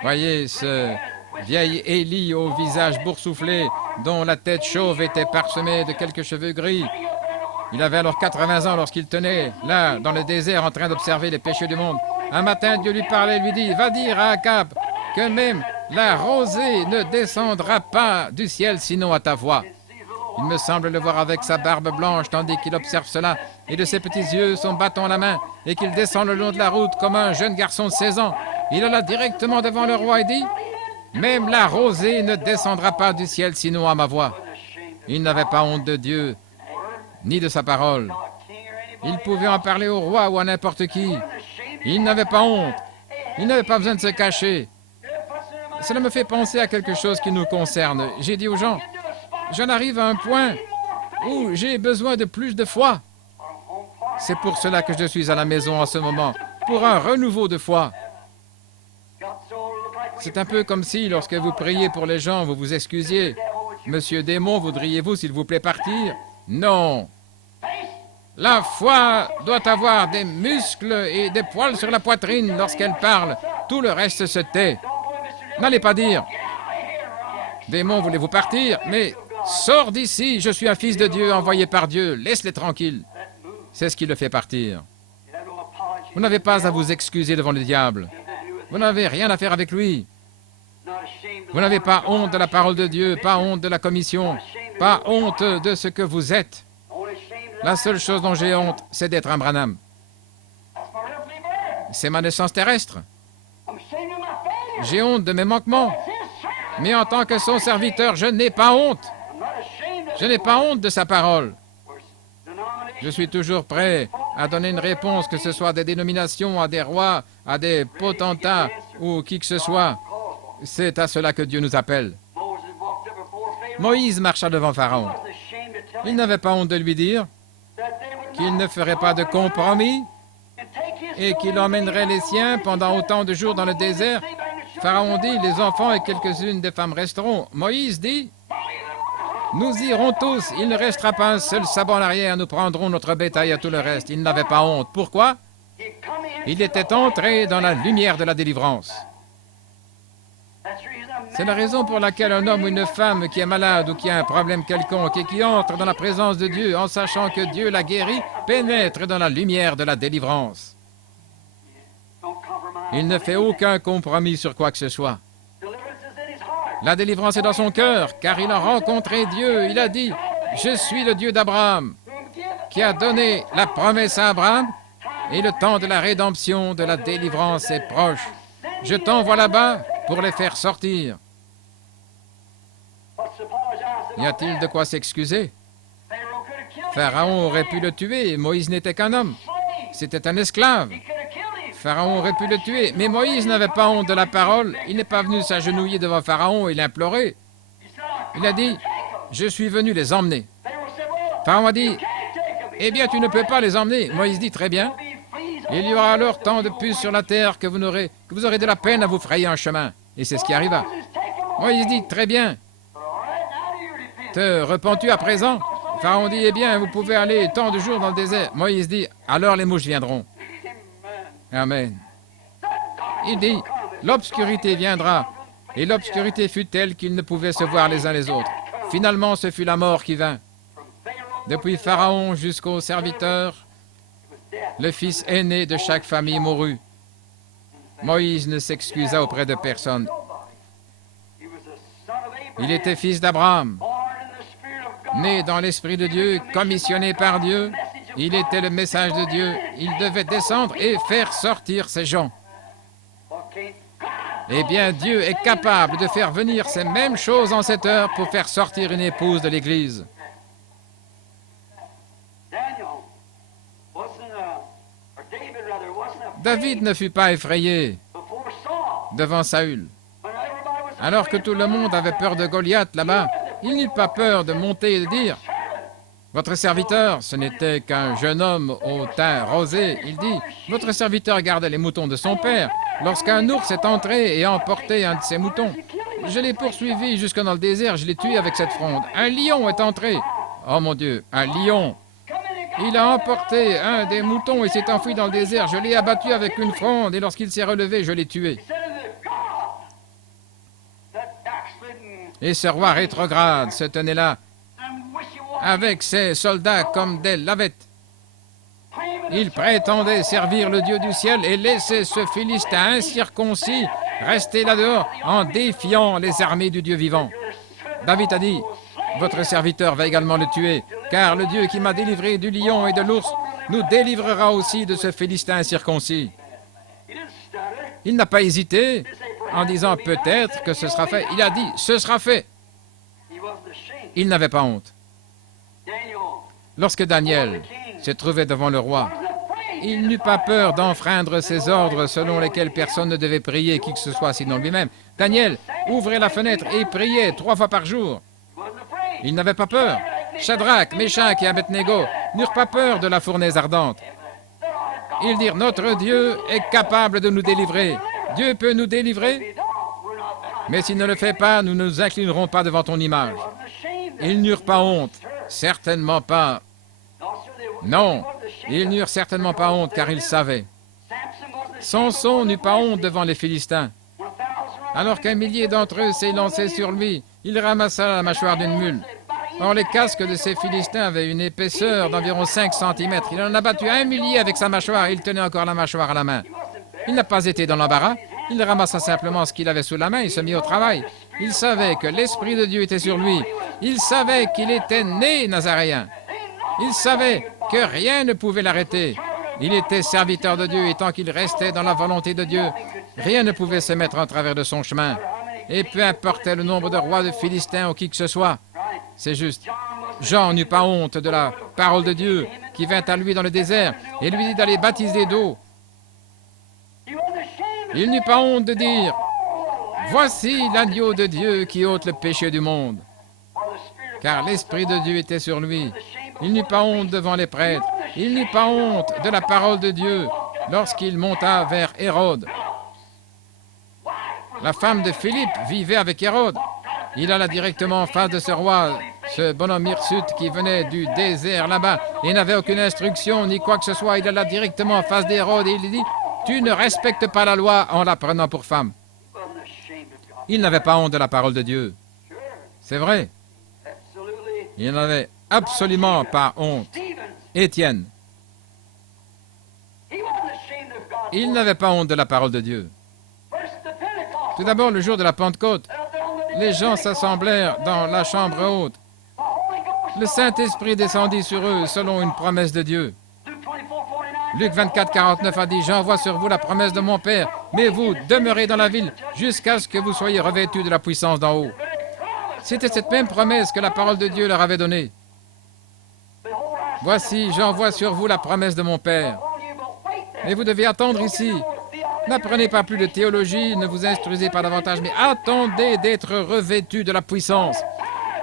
Voyez ce vieil Élie au visage boursouflé, dont la tête chauve était parsemée de quelques cheveux gris. Il avait alors 80 ans lorsqu'il tenait, là, dans le désert, en train d'observer les péchés du monde. Un matin, Dieu lui parlait et lui dit, « Va dire à Akab que même la rosée ne descendra pas du ciel sinon à ta voix. » Il me semble le voir avec sa barbe blanche tandis qu'il observe cela, et de ses petits yeux son bâton à la main, et qu'il descend le long de la route comme un jeune garçon de 16 ans. Il alla directement devant le roi et dit, « Même la rosée ne descendra pas du ciel sinon à ma voix. » Il n'avait pas honte de Dieu, ni de sa parole. Il pouvait en parler au roi ou à n'importe qui. Il n'avait pas honte. Il n'avait pas besoin de se cacher. Cela me fait penser à quelque chose qui nous concerne. J'ai dit aux gens, j'en arrive à un point où j'ai besoin de plus de foi. C'est pour cela que je suis à la maison en ce moment, pour un renouveau de foi. C'est un peu comme si, lorsque vous priez pour les gens, vous vous excusiez. Monsieur Démon, voudriez-vous, s'il vous plaît, partir? Non. La foi doit avoir des muscles et des poils sur la poitrine lorsqu'elle parle. Tout le reste se tait. N'allez pas dire, démon, voulez-vous partir? Mais sors d'ici, je suis un fils de Dieu envoyé par Dieu. Laisse-les tranquilles. C'est ce qui le fait partir. Vous n'avez pas à vous excuser devant le diable. Vous n'avez rien à faire avec lui. Vous n'avez pas honte de la parole de Dieu, pas honte de la commission, pas honte de ce que vous êtes. La seule chose dont j'ai honte, c'est d'être un Branham. C'est ma naissance terrestre. J'ai honte de mes manquements. Mais en tant que son serviteur, je n'ai pas honte. Je n'ai pas honte de sa parole. Je suis toujours prêt à donner une réponse, que ce soit à des dénominations, à des rois, à des potentats ou qui que ce soit. C'est à cela que Dieu nous appelle. Moïse marcha devant Pharaon. Il n'avait pas honte de lui dire qu'il ne ferait pas de compromis et qu'il emmènerait les siens pendant autant de jours dans le désert. Pharaon dit, les enfants et quelques-unes des femmes resteront. Moïse dit, nous irons tous, il ne restera pas un seul sabot en arrière, nous prendrons notre bétail à tout le reste. Il n'avait pas honte. Pourquoi? Il était entré dans la lumière de la délivrance. C'est la raison pour laquelle un homme ou une femme qui est malade ou qui a un problème quelconque et qui entre dans la présence de Dieu en sachant que Dieu l'a guéri, pénètre dans la lumière de la délivrance. Il ne fait aucun compromis sur quoi que ce soit. La délivrance est dans son cœur, car il a rencontré Dieu. Il a dit, « Je suis le Dieu d'Abraham, qui a donné la promesse à Abraham, et le temps de la rédemption, de la délivrance est proche. Je t'envoie là-bas pour les faire sortir. » Y a-t-il de quoi s'excuser? Pharaon aurait pu le tuer, Moïse n'était qu'un homme. C'était un esclave. Pharaon aurait pu le tuer, mais Moïse n'avait pas honte de la parole. Il n'est pas venu s'agenouiller devant Pharaon et l'implorer. Il a dit, « Je suis venu les emmener. » Pharaon a dit, « Eh bien, tu ne peux pas les emmener. » Moïse dit, « Très bien. Il y aura alors tant de puces sur la terre que vous aurez de la peine à vous frayer un chemin. » Et c'est ce qui arriva. Moïse dit, « Très bien. Te repens-tu à présent? » Pharaon dit, « Eh bien, vous pouvez aller tant de jours dans le désert. » Moïse dit, « Alors les mouches viendront. » Amen. Il dit, l'obscurité viendra, et l'obscurité fut telle qu'ils ne pouvaient se voir les uns les autres. Finalement, ce fut la mort qui vint. Depuis Pharaon jusqu'aux serviteurs, le fils aîné de chaque famille mourut. Moïse ne s'excusa auprès de personne. Il était fils d'Abraham, né dans l'Esprit de Dieu, commissionné par Dieu. Il était le message de Dieu. Il devait descendre et faire sortir ces gens. Eh bien, Dieu est capable de faire venir ces mêmes choses en cette heure pour faire sortir une épouse de l'Église. David ne fut pas effrayé devant Saül. Alors que tout le monde avait peur de Goliath là-bas, il n'eut pas peur de monter et de dire, « Votre serviteur, ce n'était qu'un jeune homme au teint rosé. » Il dit, « Votre serviteur gardait les moutons de son père. Lorsqu'un ours est entré et a emporté un de ses moutons, je l'ai poursuivi jusque dans le désert, je l'ai tué avec cette fronde. Un lion est entré. Oh mon Dieu, un lion! Il a emporté un des moutons et s'est enfui dans le désert. Je l'ai abattu avec une fronde et lorsqu'il s'est relevé, je l'ai tué. » Et ce roi rétrograde se tenait là, avec ses soldats comme des lavettes. Il prétendait servir le Dieu du ciel et laisser ce Philistin incirconcis rester là-dehors en défiant les armées du Dieu vivant. David a dit, « Votre serviteur va également le tuer, car le Dieu qui m'a délivré du lion et de l'ours nous délivrera aussi de ce Philistin incirconcis. » Il n'a pas hésité en disant peut-être que ce sera fait. Il a dit, « Ce sera fait. » Il n'avait pas honte. Lorsque Daniel se trouvait devant le roi, il n'eut pas peur d'enfreindre ses ordres selon lesquels personne ne devait prier qui que ce soit sinon lui-même. Daniel ouvrait la fenêtre et priait 3 fois par jour. Il n'avait pas peur. Shadrach, Meshach et Abednego n'eurent pas peur de la fournaise ardente. Ils dirent, notre Dieu est capable de nous délivrer. Dieu peut nous délivrer, mais s'il ne le fait pas, nous ne nous inclinerons pas devant ton image. Ils n'eurent pas honte, certainement pas. Non, ils n'eurent certainement pas honte, car ils savaient. Samson n'eut pas honte devant les Philistins. Alors qu'un millier d'entre eux s'élançaient sur lui, il ramassa la mâchoire d'une mule. Or, les casques de ces Philistins avaient une épaisseur d'environ 5 cm. Il en a battu 1 millier avec sa mâchoire et il tenait encore la mâchoire à la main. Il n'a pas été dans l'embarras. Il ramassa simplement ce qu'il avait sous la main et se mit au travail. Il savait que l'Esprit de Dieu était sur lui. Il savait qu'il était né nazaréen. Il savait que rien ne pouvait l'arrêter. Il était serviteur de Dieu et tant qu'il restait dans la volonté de Dieu, rien ne pouvait se mettre en travers de son chemin. Et peu importait le nombre de rois de Philistins ou qui que ce soit. C'est juste. Jean n'eut pas honte de la parole de Dieu qui vint à lui dans le désert et lui dit d'aller baptiser d'eau. Il n'eut pas honte de dire, « Voici l'agneau de Dieu qui ôte le péché du monde. » Car l'Esprit de Dieu était sur lui. Il n'eut pas honte devant les prêtres. Il n'eut pas honte de la parole de Dieu. lorsqu'il monta vers Hérode. La femme de Philippe vivait avec Hérode. Il alla directement en face de ce roi, ce bonhomme hirsute qui venait du désert là-bas et n'avait aucune instruction ni quoi que ce soit. Il alla directement en face d'Hérode et il lui dit « Tu ne respectes pas la loi en la prenant pour femme. » Il n'avait pas honte de la parole de Dieu. C'est vrai. Il n'avait absolument pas honte. Étienne. Il n'avait pas honte de la parole de Dieu. Tout d'abord, le jour de la Pentecôte, les gens s'assemblèrent dans la chambre haute. Le Saint-Esprit descendit sur eux selon une promesse de Dieu. Luc 24, 49 a dit « J'envoie sur vous la promesse de mon Père, mais vous demeurez dans la ville jusqu'à ce que vous soyez revêtus de la puissance d'en haut. » C'était cette même promesse que la parole de Dieu leur avait donnée. « Voici, j'envoie sur vous la promesse de mon Père. » Mais vous devez attendre ici. N'apprenez pas plus de théologie, ne vous instruisez pas davantage, mais attendez d'être revêtus de la puissance.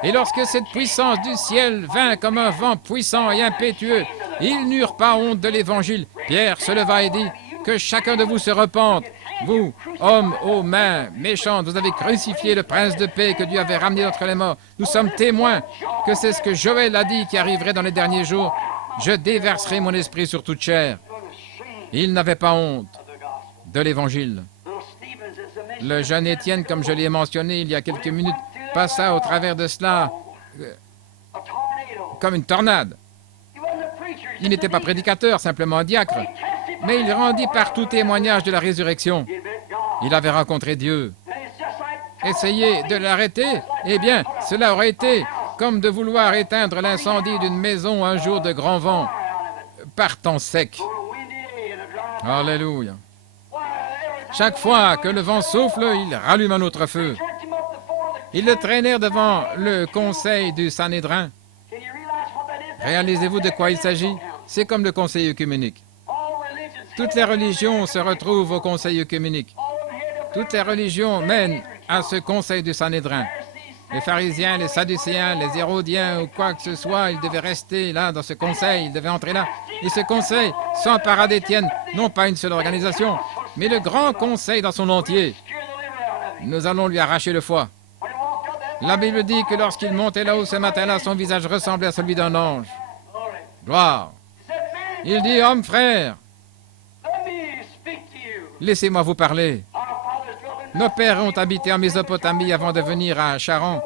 Et lorsque cette puissance du ciel vint comme un vent puissant et impétueux, ils n'eurent pas honte de l'Évangile. Pierre se leva et dit, « Que chacun de vous se repente. Vous, hommes aux mains méchantes, vous avez crucifié le prince de paix que Dieu avait ramené d'entre les morts. Nous sommes témoins que c'est ce que Joël a dit qui arriverait dans les derniers jours. Je déverserai mon esprit sur toute chair. » Il n'avait pas honte de l'Évangile. Le jeune Étienne, comme je l'ai mentionné il y a quelques minutes, passa au travers de cela comme une tornade. Il n'était pas prédicateur, simplement un diacre, mais il rendit partout témoignage de la résurrection. Il avait rencontré Dieu. Essayer de l'arrêter, eh bien, cela aurait été comme de vouloir éteindre l'incendie d'une maison un jour de grand vent, par temps sec. Alléluia. Chaque fois que le vent souffle, il rallume un autre feu. Ils le traînèrent devant le conseil du Sanhédrin. Réalisez-vous de quoi il s'agit? C'est comme le conseil œcuménique. Toutes les religions se retrouvent au conseil œcuménique. Toutes les religions mènent à ce conseil du Sanhédrin. Les pharisiens, les sadducéens, les hérodiens ou quoi que ce soit, ils devaient rester là dans ce conseil, ils devaient entrer là. Et ce conseil s'empara d'Étienne, non pas une seule organisation, mais le grand conseil dans son entier. Nous allons lui arracher le foie. La Bible dit que lorsqu'il montait là-haut ce matin-là, son visage ressemblait à celui d'un ange. Gloire. Il dit, homme frère, laissez-moi vous parler. Nos pères ont habité en Mésopotamie avant de venir à Charan.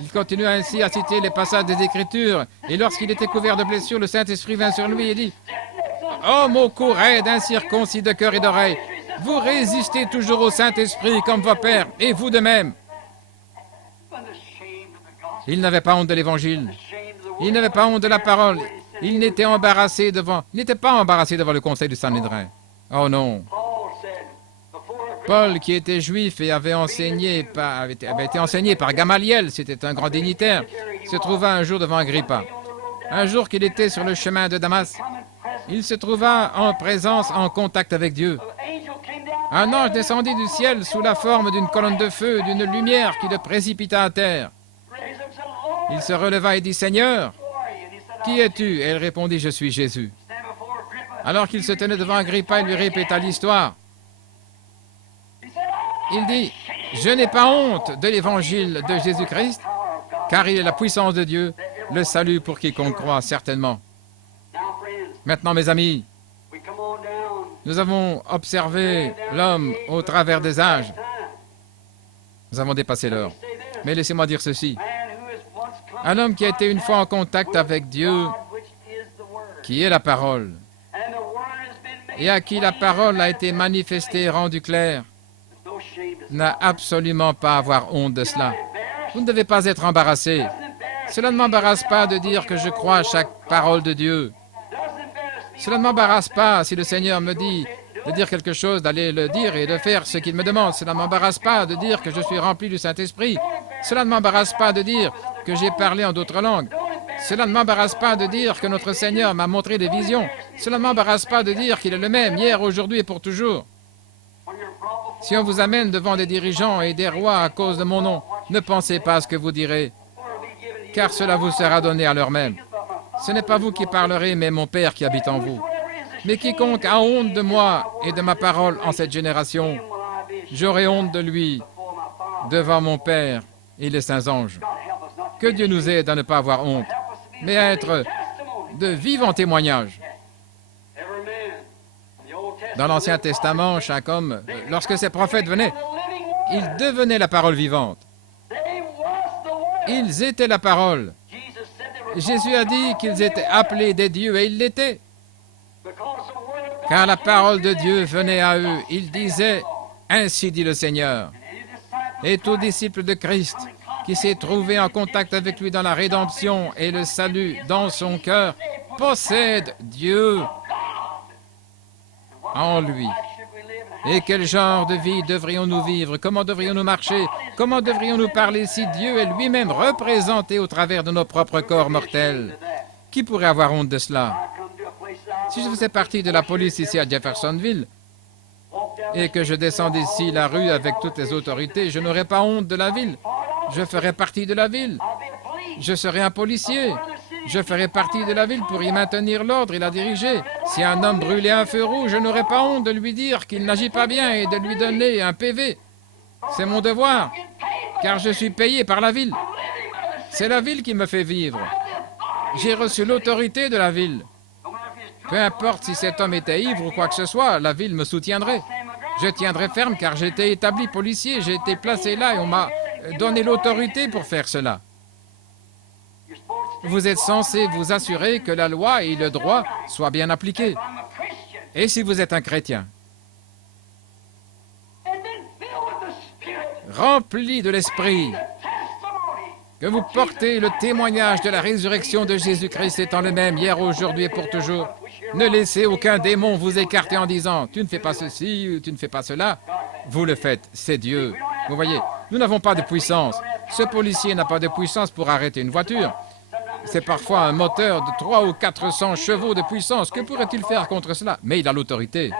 Il continua ainsi à citer les passages des Écritures, et lorsqu'il était couvert de blessures, le Saint-Esprit vint sur lui et dit, « Homme au cou raide, incirconcis de cœur et d'oreille, vous résistez toujours au Saint-Esprit comme vos pères, et vous de même. » Il n'avait pas honte de l'Évangile. Il n'avait pas honte de la parole. Il n'était pas embarrassé devant le conseil du Sanhédrin. Oh non. Paul, qui était juif et avait été enseigné par Gamaliel, c'était un grand dignitaire, se trouva un jour devant Agrippa. Un jour qu'il était sur le chemin de Damas, il se trouva en présence, en contact avec Dieu. Un ange descendit du ciel sous la forme d'une colonne de feu, d'une lumière qui le précipita à terre. Il se releva et dit, « Seigneur, qui es-tu » Et elle répondit, « Je suis Jésus. » Alors qu'il se tenait devant Agrippa, il lui répéta l'histoire. Il dit, « Je n'ai pas honte de l'évangile de Jésus-Christ, car il est la puissance de Dieu, le salut pour quiconque croit, certainement. » Maintenant, mes amis, nous avons observé l'homme au travers des âges. Nous avons dépassé l'heure. Mais laissez-moi dire ceci. Un homme qui a été une fois en contact avec Dieu, qui est la parole, et à qui la parole a été manifestée et rendue claire, n'a absolument pas à avoir honte de cela. Vous ne devez pas être embarrassé. Cela ne m'embarrasse pas de dire que je crois à chaque parole de Dieu. Cela ne m'embarrasse pas si le Seigneur me dit de dire quelque chose, d'aller le dire et de faire ce qu'il me demande. Cela ne m'embarrasse pas de dire que je suis rempli du Saint-Esprit. Cela ne m'embarrasse pas de dire que j'ai parlé en d'autres langues. Cela ne m'embarrasse pas de dire que notre Seigneur m'a montré des visions. Cela ne m'embarrasse pas de dire qu'il est le même, hier, aujourd'hui et pour toujours. Si on vous amène devant des dirigeants et des rois à cause de mon nom, ne pensez pas à ce que vous direz, car cela vous sera donné à l'heure même. Ce n'est pas vous qui parlerez, mais mon Père qui habite en vous. Mais quiconque a honte de moi et de ma parole en cette génération, j'aurai honte de lui devant mon Père et les saints anges. Que Dieu nous aide à ne pas avoir honte, mais à être de vivants témoignages. Dans l'Ancien Testament, chaque homme, lorsque ses prophètes venaient, ils devenaient la parole vivante. Ils étaient la parole. Jésus a dit qu'ils étaient appelés des dieux, et ils l'étaient. Car la parole de Dieu venait à eux. Ils disaient, « Ainsi dit le Seigneur ». Et tout disciple de Christ qui s'est trouvé en contact avec lui dans la rédemption et le salut dans son cœur possède Dieu en lui. Et quel genre de vie devrions-nous vivre? Comment devrions-nous marcher? Comment devrions-nous parler si Dieu est lui-même représenté au travers de nos propres corps mortels? Qui pourrait avoir honte de cela? Si je faisais partie de la police ici à Jeffersonville et que je descends d'ici la rue avec toutes les autorités, je n'aurais pas honte de la ville. Je ferais partie de la ville. Je serais un policier. Je ferais partie de la ville pour y maintenir l'ordre et la diriger. Si un homme brûlait un feu rouge, je n'aurais pas honte de lui dire qu'il n'agit pas bien et de lui donner un PV. C'est mon devoir, car je suis payé par la ville. C'est la ville qui me fait vivre. J'ai reçu l'autorité de la ville. Peu importe si cet homme était ivre ou quoi que ce soit, la ville me soutiendrait. Je tiendrai ferme car j'ai été établi policier, j'ai été placé là et on m'a donné l'autorité pour faire cela. Vous êtes censé vous assurer que la loi et le droit soient bien appliqués. Et si vous êtes un chrétien, rempli de l'Esprit, que vous portez le témoignage de la résurrection de Jésus-Christ étant le même hier, aujourd'hui et pour toujours, ne laissez aucun démon vous écarter en disant « tu ne fais pas ceci ou tu ne fais pas cela ». Vous le faites, c'est Dieu. Vous voyez, nous n'avons pas de puissance. Ce policier n'a pas de puissance pour arrêter une voiture. C'est parfois un moteur de 300 ou 400 chevaux de puissance. Que pourrait-il faire contre cela? Mais il a l'autorité.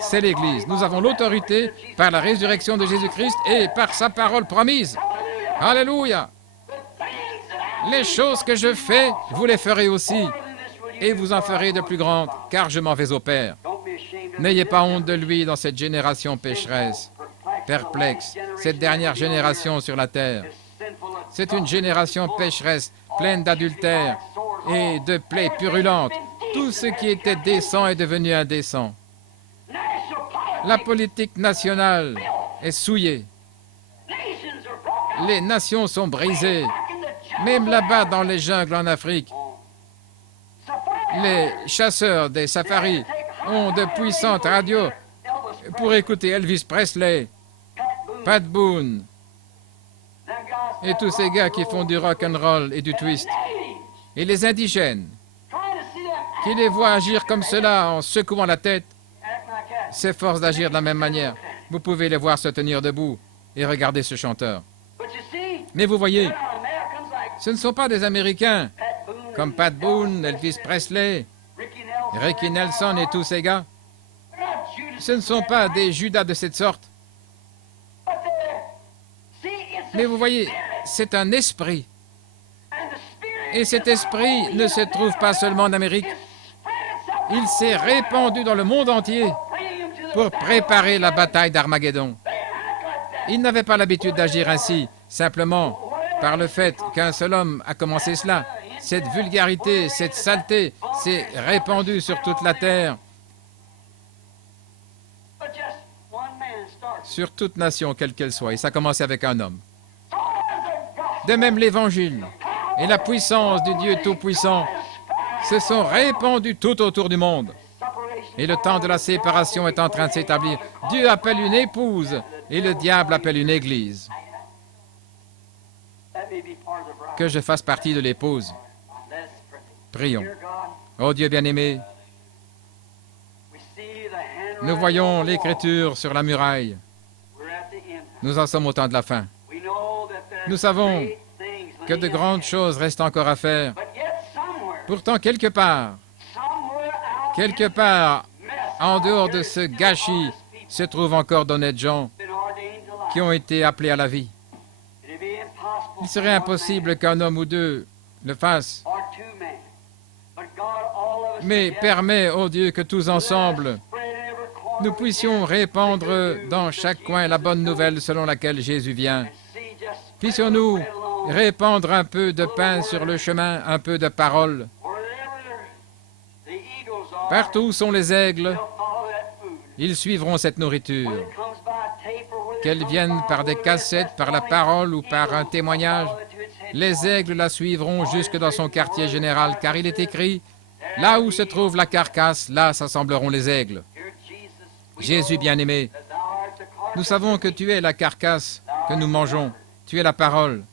C'est l'Église. Nous avons l'autorité par la résurrection de Jésus-Christ et par sa parole promise. Alléluia! Les choses que je fais, vous les ferez aussi, et vous en ferez de plus grandes, car je m'en vais au Père. N'ayez pas honte de lui dans cette génération pécheresse, perplexe, cette dernière génération sur la terre. C'est une génération pécheresse, pleine d'adultère et de plaies purulentes. Tout ce qui était décent est devenu indécent. La politique nationale est souillée. Les nations sont brisées. Même là-bas dans les jungles en Afrique, les chasseurs des safaris ont de puissantes radios pour écouter Elvis Presley, Pat Boone et tous ces gars qui font du rock and roll et du twist. Et les indigènes, qui les voient agir comme cela en secouant la tête, s'efforcent d'agir de la même manière. Vous pouvez les voir se tenir debout et regarder ce chanteur. Mais vous voyez, ce ne sont pas des Américains comme Pat Boone, Elvis Presley, Ricky Nelson et tous ces gars. Ce ne sont pas des Judas de cette sorte. Mais vous voyez, c'est un esprit. Et cet esprit ne se trouve pas seulement en Amérique. Il s'est répandu dans le monde entier pour préparer la bataille d'Armageddon. Ils n'avaient pas l'habitude d'agir ainsi, simplement par le fait qu'un seul homme a commencé cela. Cette vulgarité, cette saleté s'est répandue sur toute la terre, sur toute nation, quelle qu'elle soit. Et ça a commencé avec un homme. De même, l'Évangile et la puissance du Dieu Tout-Puissant se sont répandus tout autour du monde. Et le temps de la séparation est en train de s'établir. Dieu appelle une épouse et le diable appelle une église. Que je fasse partie de l'épouse. Prions. Oh Dieu bien-aimé, nous voyons l'Écriture sur la muraille. Nous en sommes au temps de la fin. Nous savons que de grandes choses restent encore à faire. Pourtant, quelque part, en dehors de ce gâchis, se trouvent encore d'honnêtes gens qui ont été appelés à la vie. Il serait impossible qu'un homme ou deux le fasse. mais permets, ô Dieu, que tous ensemble, nous puissions répandre dans chaque coin la bonne nouvelle selon laquelle Jésus vient. Puissions-nous répandre un peu de pain sur le chemin, un peu de parole. Partout où sont les aigles, ils suivront cette nourriture. Qu'elle vienne par des cassettes, par la parole ou par un témoignage, les aigles la suivront jusque dans son quartier général, car il est écrit, là où se trouve la carcasse, là s'assembleront les aigles. Jésus bien-aimé, nous savons que tu es la carcasse que nous mangeons, tu es la parole.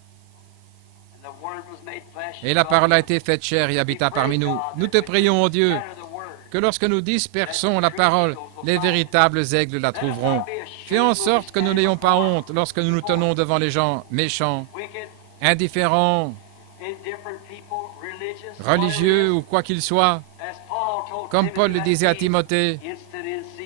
Et la parole a été faite chair et habita parmi nous. Nous te prions, ô Dieu, que lorsque nous dispersons la parole, les véritables aigles la trouveront. Fais en sorte que nous n'ayons pas honte lorsque nous nous tenons devant les gens méchants, indifférents, religieux ou quoi qu'ils soient. Comme Paul le disait à Timothée,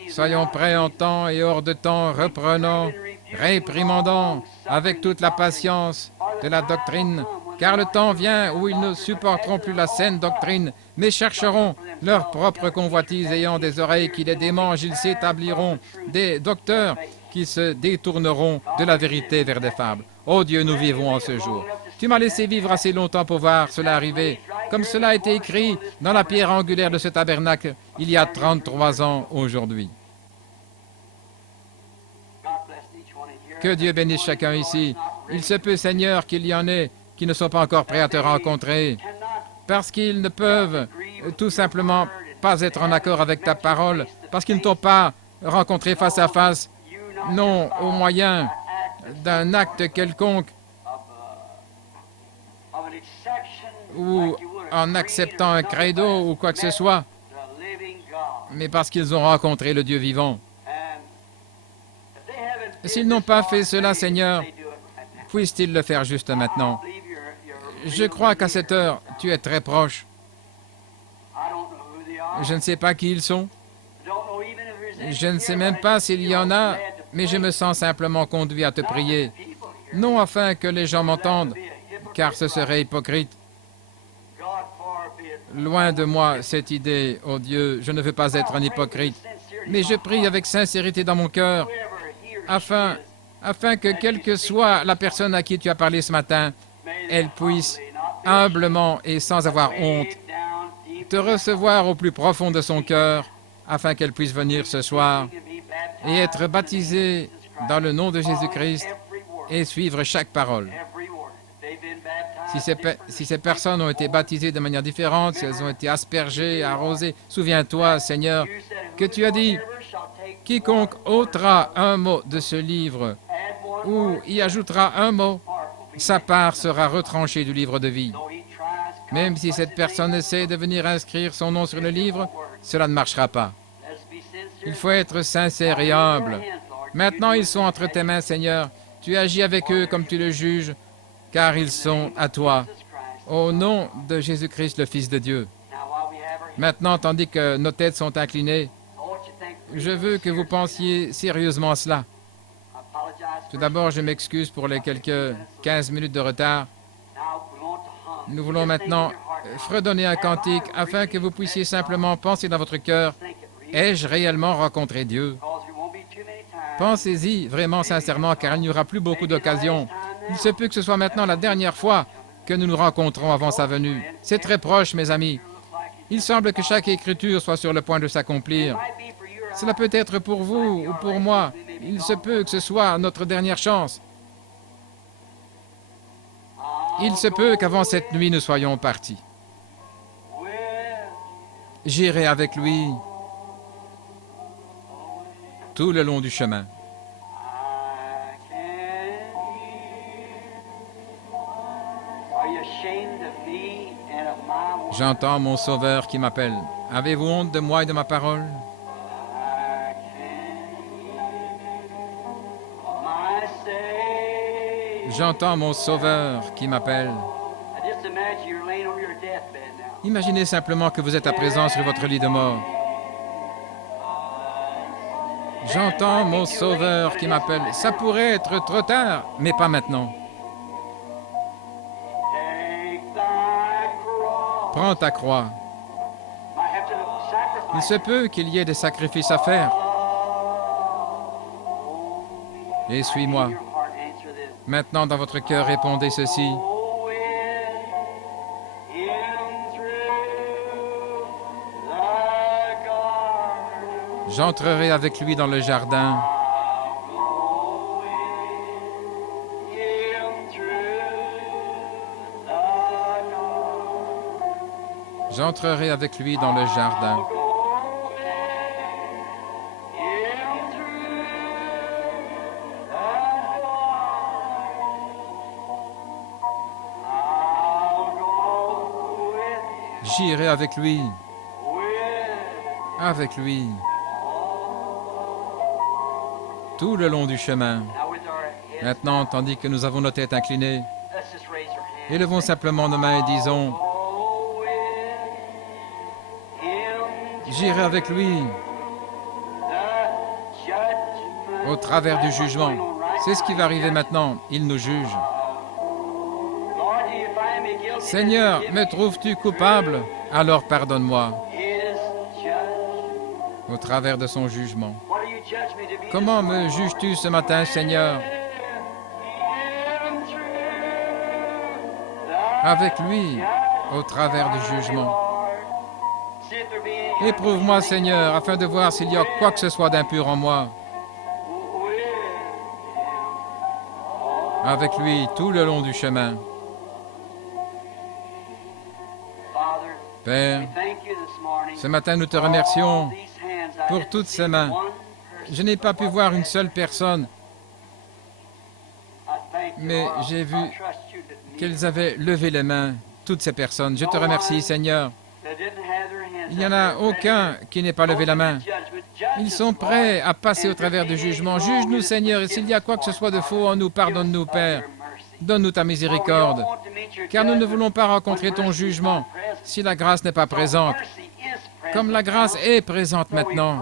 soyons prêts en temps et hors de temps, reprenant, réprimandant avec toute la patience de la doctrine, car le temps vient où ils ne supporteront plus la saine doctrine, mais chercheront leur propre convoitise, ayant des oreilles qui les démangent, ils s'établiront des docteurs qui se détourneront de la vérité vers des fables. Ô Dieu, nous vivons en ce jour. Tu m'as laissé vivre assez longtemps pour voir cela arriver, comme cela a été écrit dans la pierre angulaire de ce tabernacle il y a 33 ans aujourd'hui. Que Dieu bénisse chacun ici. Il se peut, Seigneur, qu'il y en ait qui ne sont pas encore prêts à te rencontrer, parce qu'ils ne peuvent tout simplement pas être en accord avec ta parole, parce qu'ils ne t'ont pas rencontré face à face, non au moyen d'un acte quelconque, ou en acceptant un credo ou quoi que ce soit, mais parce qu'ils ont rencontré le Dieu vivant. S'ils n'ont pas fait cela, Seigneur, puissent-ils le faire juste maintenant? Je crois qu'à cette heure, tu es très proche. Je ne sais pas qui ils sont. Je ne sais même pas s'il y en a, mais je me sens simplement conduit à te prier. Non afin que les gens m'entendent, car ce serait hypocrite. Loin de moi cette idée, ô Dieu, je ne veux pas être un hypocrite, mais je prie avec sincérité dans mon cœur, afin que quelle que soit la personne à qui tu as parlé ce matin, elle puisse humblement et sans avoir honte te recevoir au plus profond de son cœur, afin qu'elle puisse venir ce soir et être baptisée dans le nom de Jésus-Christ et suivre chaque parole. Si ces personnes ont été baptisées de manière différente, si elles ont été aspergées, arrosées, souviens-toi, Seigneur, que tu as dit, quiconque ôtera un mot de ce livre ou y ajoutera un mot, sa part sera retranchée du livre de vie. Même si cette personne essaie de venir inscrire son nom sur le livre, cela ne marchera pas. Il faut être sincère et humble. Maintenant, ils sont entre tes mains, Seigneur. Tu agis avec eux comme tu le juges, car ils sont à toi. Au nom de Jésus-Christ, le Fils de Dieu. Maintenant, tandis que nos têtes sont inclinées, je veux que vous pensiez sérieusement à cela. Tout d'abord, je m'excuse pour les quelques 15 minutes de retard. Nous voulons maintenant fredonner un cantique afin que vous puissiez simplement penser dans votre cœur, ai-je réellement rencontré Dieu? Pensez-y vraiment sincèrement, car il n'y aura plus beaucoup d'occasions. Il se peut que ce soit maintenant la dernière fois que nous nous rencontrons avant sa venue. C'est très proche, mes amis. Il semble que chaque écriture soit sur le point de s'accomplir. Cela peut être pour vous ou pour moi. Il se peut que ce soit notre dernière chance. Il se peut qu'avant cette nuit, nous soyons partis. J'irai avec lui tout le long du chemin. J'entends mon Sauveur qui m'appelle. Avez-vous honte de moi et de ma parole? J'entends mon Sauveur qui m'appelle. Imaginez simplement que vous êtes à présent sur votre lit de mort. J'entends mon Sauveur qui m'appelle. Ça pourrait être trop tard, mais pas maintenant. Prends ta croix. Il se peut qu'il y ait des sacrifices à faire. Et suis-moi. Maintenant, dans votre cœur, répondez ceci. J'entrerai avec lui dans le jardin. J'entrerai avec lui dans le jardin. J'irai avec lui. Avec lui. Tout le long du chemin. Maintenant, tandis que nous avons nos têtes inclinées, élevons simplement nos mains et disons, j'irai avec lui au travers du jugement. C'est ce qui va arriver maintenant. Il nous juge. Seigneur, me trouves-tu coupable? Alors pardonne-moi. Au travers de son jugement. Comment me juges-tu ce matin, Seigneur? Avec lui, au travers du jugement. Éprouve-moi, Seigneur, afin de voir s'il y a quoi que ce soit d'impur en moi. Avec lui, tout le long du chemin. Père, ce matin, nous te remercions pour toutes ces mains. Je n'ai pas pu voir une seule personne, mais j'ai vu qu'elles avaient levé les mains, toutes ces personnes. Je te remercie, Seigneur. Il n'y en a aucun qui n'ait pas levé la main. Ils sont prêts à passer au travers du jugement. Juge-nous, Seigneur, et s'il y a quoi que ce soit de faux en nous, pardonne-nous, Père. Donne-nous ta miséricorde, car nous ne voulons pas rencontrer ton jugement si la grâce n'est pas présente. Comme la grâce est présente maintenant,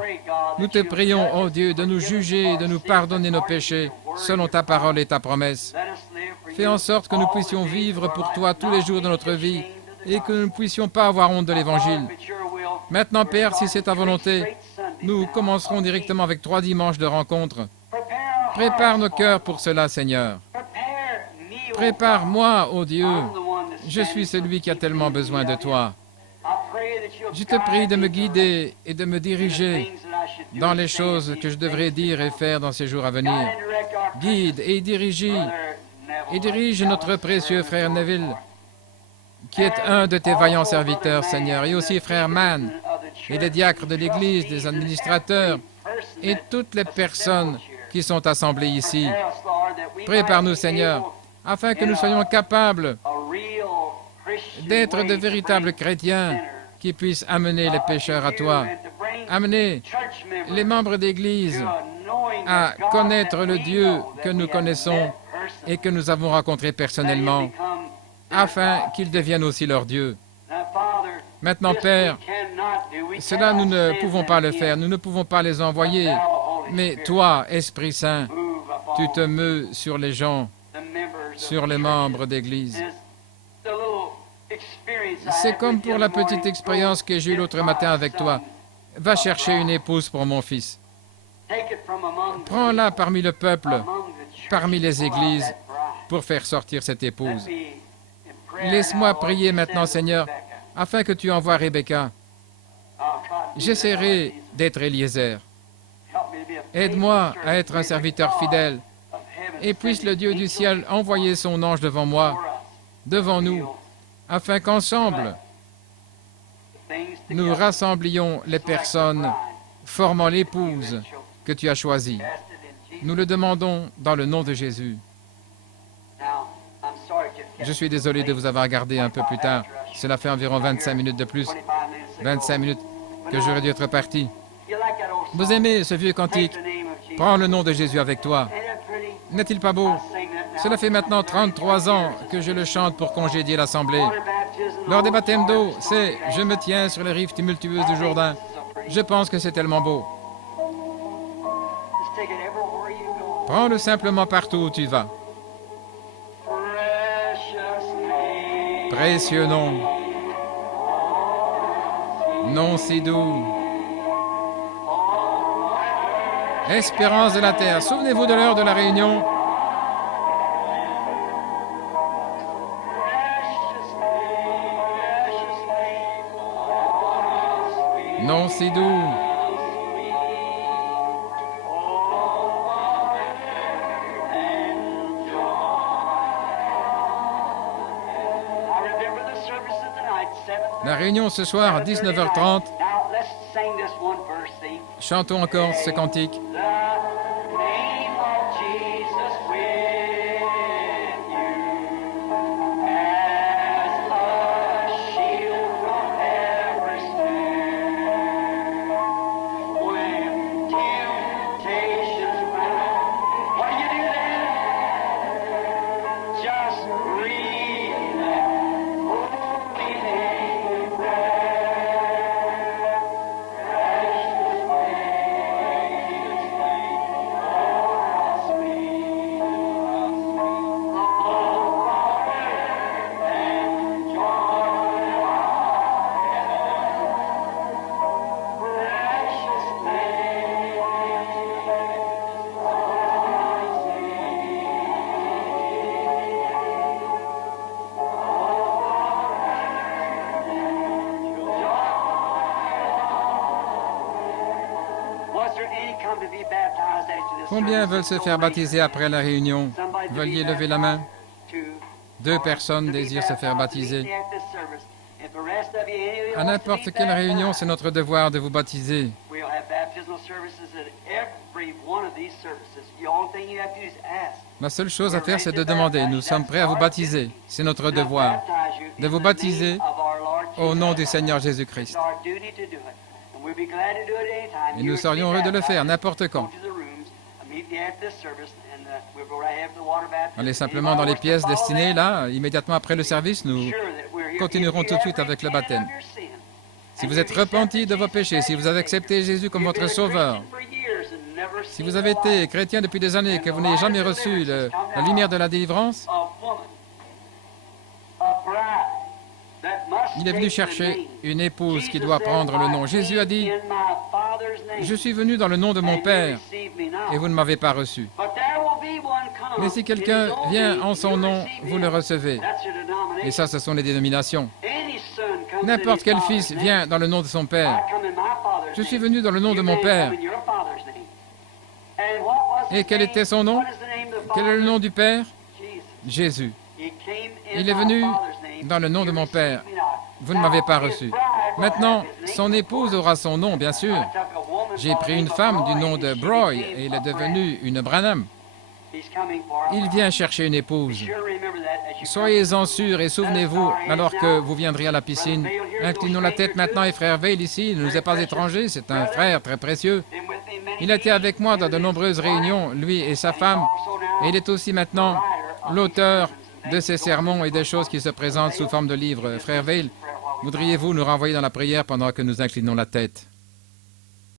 nous te prions, ô Dieu, de nous juger et de nous pardonner nos péchés, selon ta parole et ta promesse. Fais en sorte que nous puissions vivre pour toi tous les jours de notre vie et que nous ne puissions pas avoir honte de l'Évangile. Maintenant, Père, si c'est ta volonté, nous commencerons directement avec 3 dimanches de rencontre. Prépare nos cœurs pour cela, Seigneur. Prépare-moi, ô Dieu. Je suis celui qui a tellement besoin de toi. Je te prie de me guider et de me diriger dans les choses que je devrais dire et faire dans ces jours à venir. Guide et dirige notre précieux frère Neville, qui est un de tes vaillants serviteurs, Seigneur, et aussi frère Mann, et les diacres de l'Église, des administrateurs, et toutes les personnes qui sont assemblées ici. Prépare-nous, Seigneur, afin que nous soyons capables d'être de véritables chrétiens qui puissent amener les pécheurs à toi, amener les membres d'Église à connaître le Dieu que nous connaissons et que nous avons rencontré personnellement, afin qu'ils deviennent aussi leur Dieu. Maintenant, Père, cela nous ne pouvons pas le faire, nous ne pouvons pas les envoyer, mais toi, Esprit Saint, tu te meus sur les gens, sur les membres d'Église. C'est comme pour la petite expérience que j'ai eue l'autre matin avec toi. Va chercher une épouse pour mon fils. Prends-la parmi le peuple, parmi les églises, pour faire sortir cette épouse. Laisse-moi prier maintenant, Seigneur, afin que tu envoies Rebecca. J'essaierai d'être Eliezer. Aide-moi à être un serviteur fidèle, et puisse le Dieu du ciel envoyer son ange devant moi, devant nous, afin qu'ensemble, nous rassemblions les personnes formant l'épouse que tu as choisie. Nous le demandons dans le nom de Jésus. Je suis désolé de vous avoir gardé un peu plus tard. Cela fait environ 25 minutes de plus. 25 minutes que j'aurais dû être parti. Vous aimez ce vieux cantique? Prends le nom de Jésus avec toi. N'est-il pas beau? Cela fait maintenant 33 ans que je le chante pour congédier l'Assemblée. Lors des baptêmes d'eau, c'est « Je me tiens sur les rives tumultueuses du Jourdain ». Je pense que c'est tellement beau. Prends-le simplement partout où tu vas. Précieux nom, nom si doux, Espérance de la terre. Souvenez-vous de l'heure de la réunion. Non si doux. La réunion ce soir à 19h30. Chantons encore ce cantique. Combien veulent se faire baptiser après la réunion? Veuillez lever la main. 2 personnes désirent se faire baptiser. À n'importe quelle réunion, c'est notre devoir de vous baptiser. La seule chose à faire, c'est de demander. Nous sommes prêts à vous baptiser. C'est notre devoir de vous baptiser au nom du Seigneur Jésus-Christ. Et nous serions heureux de le faire n'importe quand. Allez simplement dans les pièces destinées, là, immédiatement après le service, nous continuerons tout de suite avec le baptême. Si vous êtes repenti de vos péchés, si vous avez accepté Jésus comme votre sauveur, si vous avez été chrétien depuis des années et que vous n'ayez jamais reçu la lumière de la délivrance, il est venu chercher une épouse qui doit prendre le nom. Jésus a dit, « Je suis venu dans le nom de mon Père et vous ne m'avez pas reçu. Mais si quelqu'un vient en son nom, vous le recevez. » Et ça, ce sont les dénominations. N'importe quel fils vient dans le nom de son Père. Je suis venu dans le nom de mon Père. Et quel était son nom? Quel est le nom du Père? Jésus. Il est venu dans le nom de mon Père. Vous ne m'avez pas reçu. Maintenant, son épouse aura son nom, bien sûr. J'ai pris une femme du nom de Broy et elle est devenue une Branham. Il vient chercher une épouse. Soyez-en sûrs et souvenez-vous, alors que vous viendrez à la piscine, inclinons la tête maintenant et frère Veil ici, il ne nous est pas étranger, c'est un frère très précieux. Il a été avec moi dans de nombreuses réunions, lui et sa femme, et il est aussi maintenant l'auteur de ces sermons et des choses qui se présentent sous forme de livres. Frère Veil, voudriez-vous nous renvoyer dans la prière pendant que nous inclinons la tête?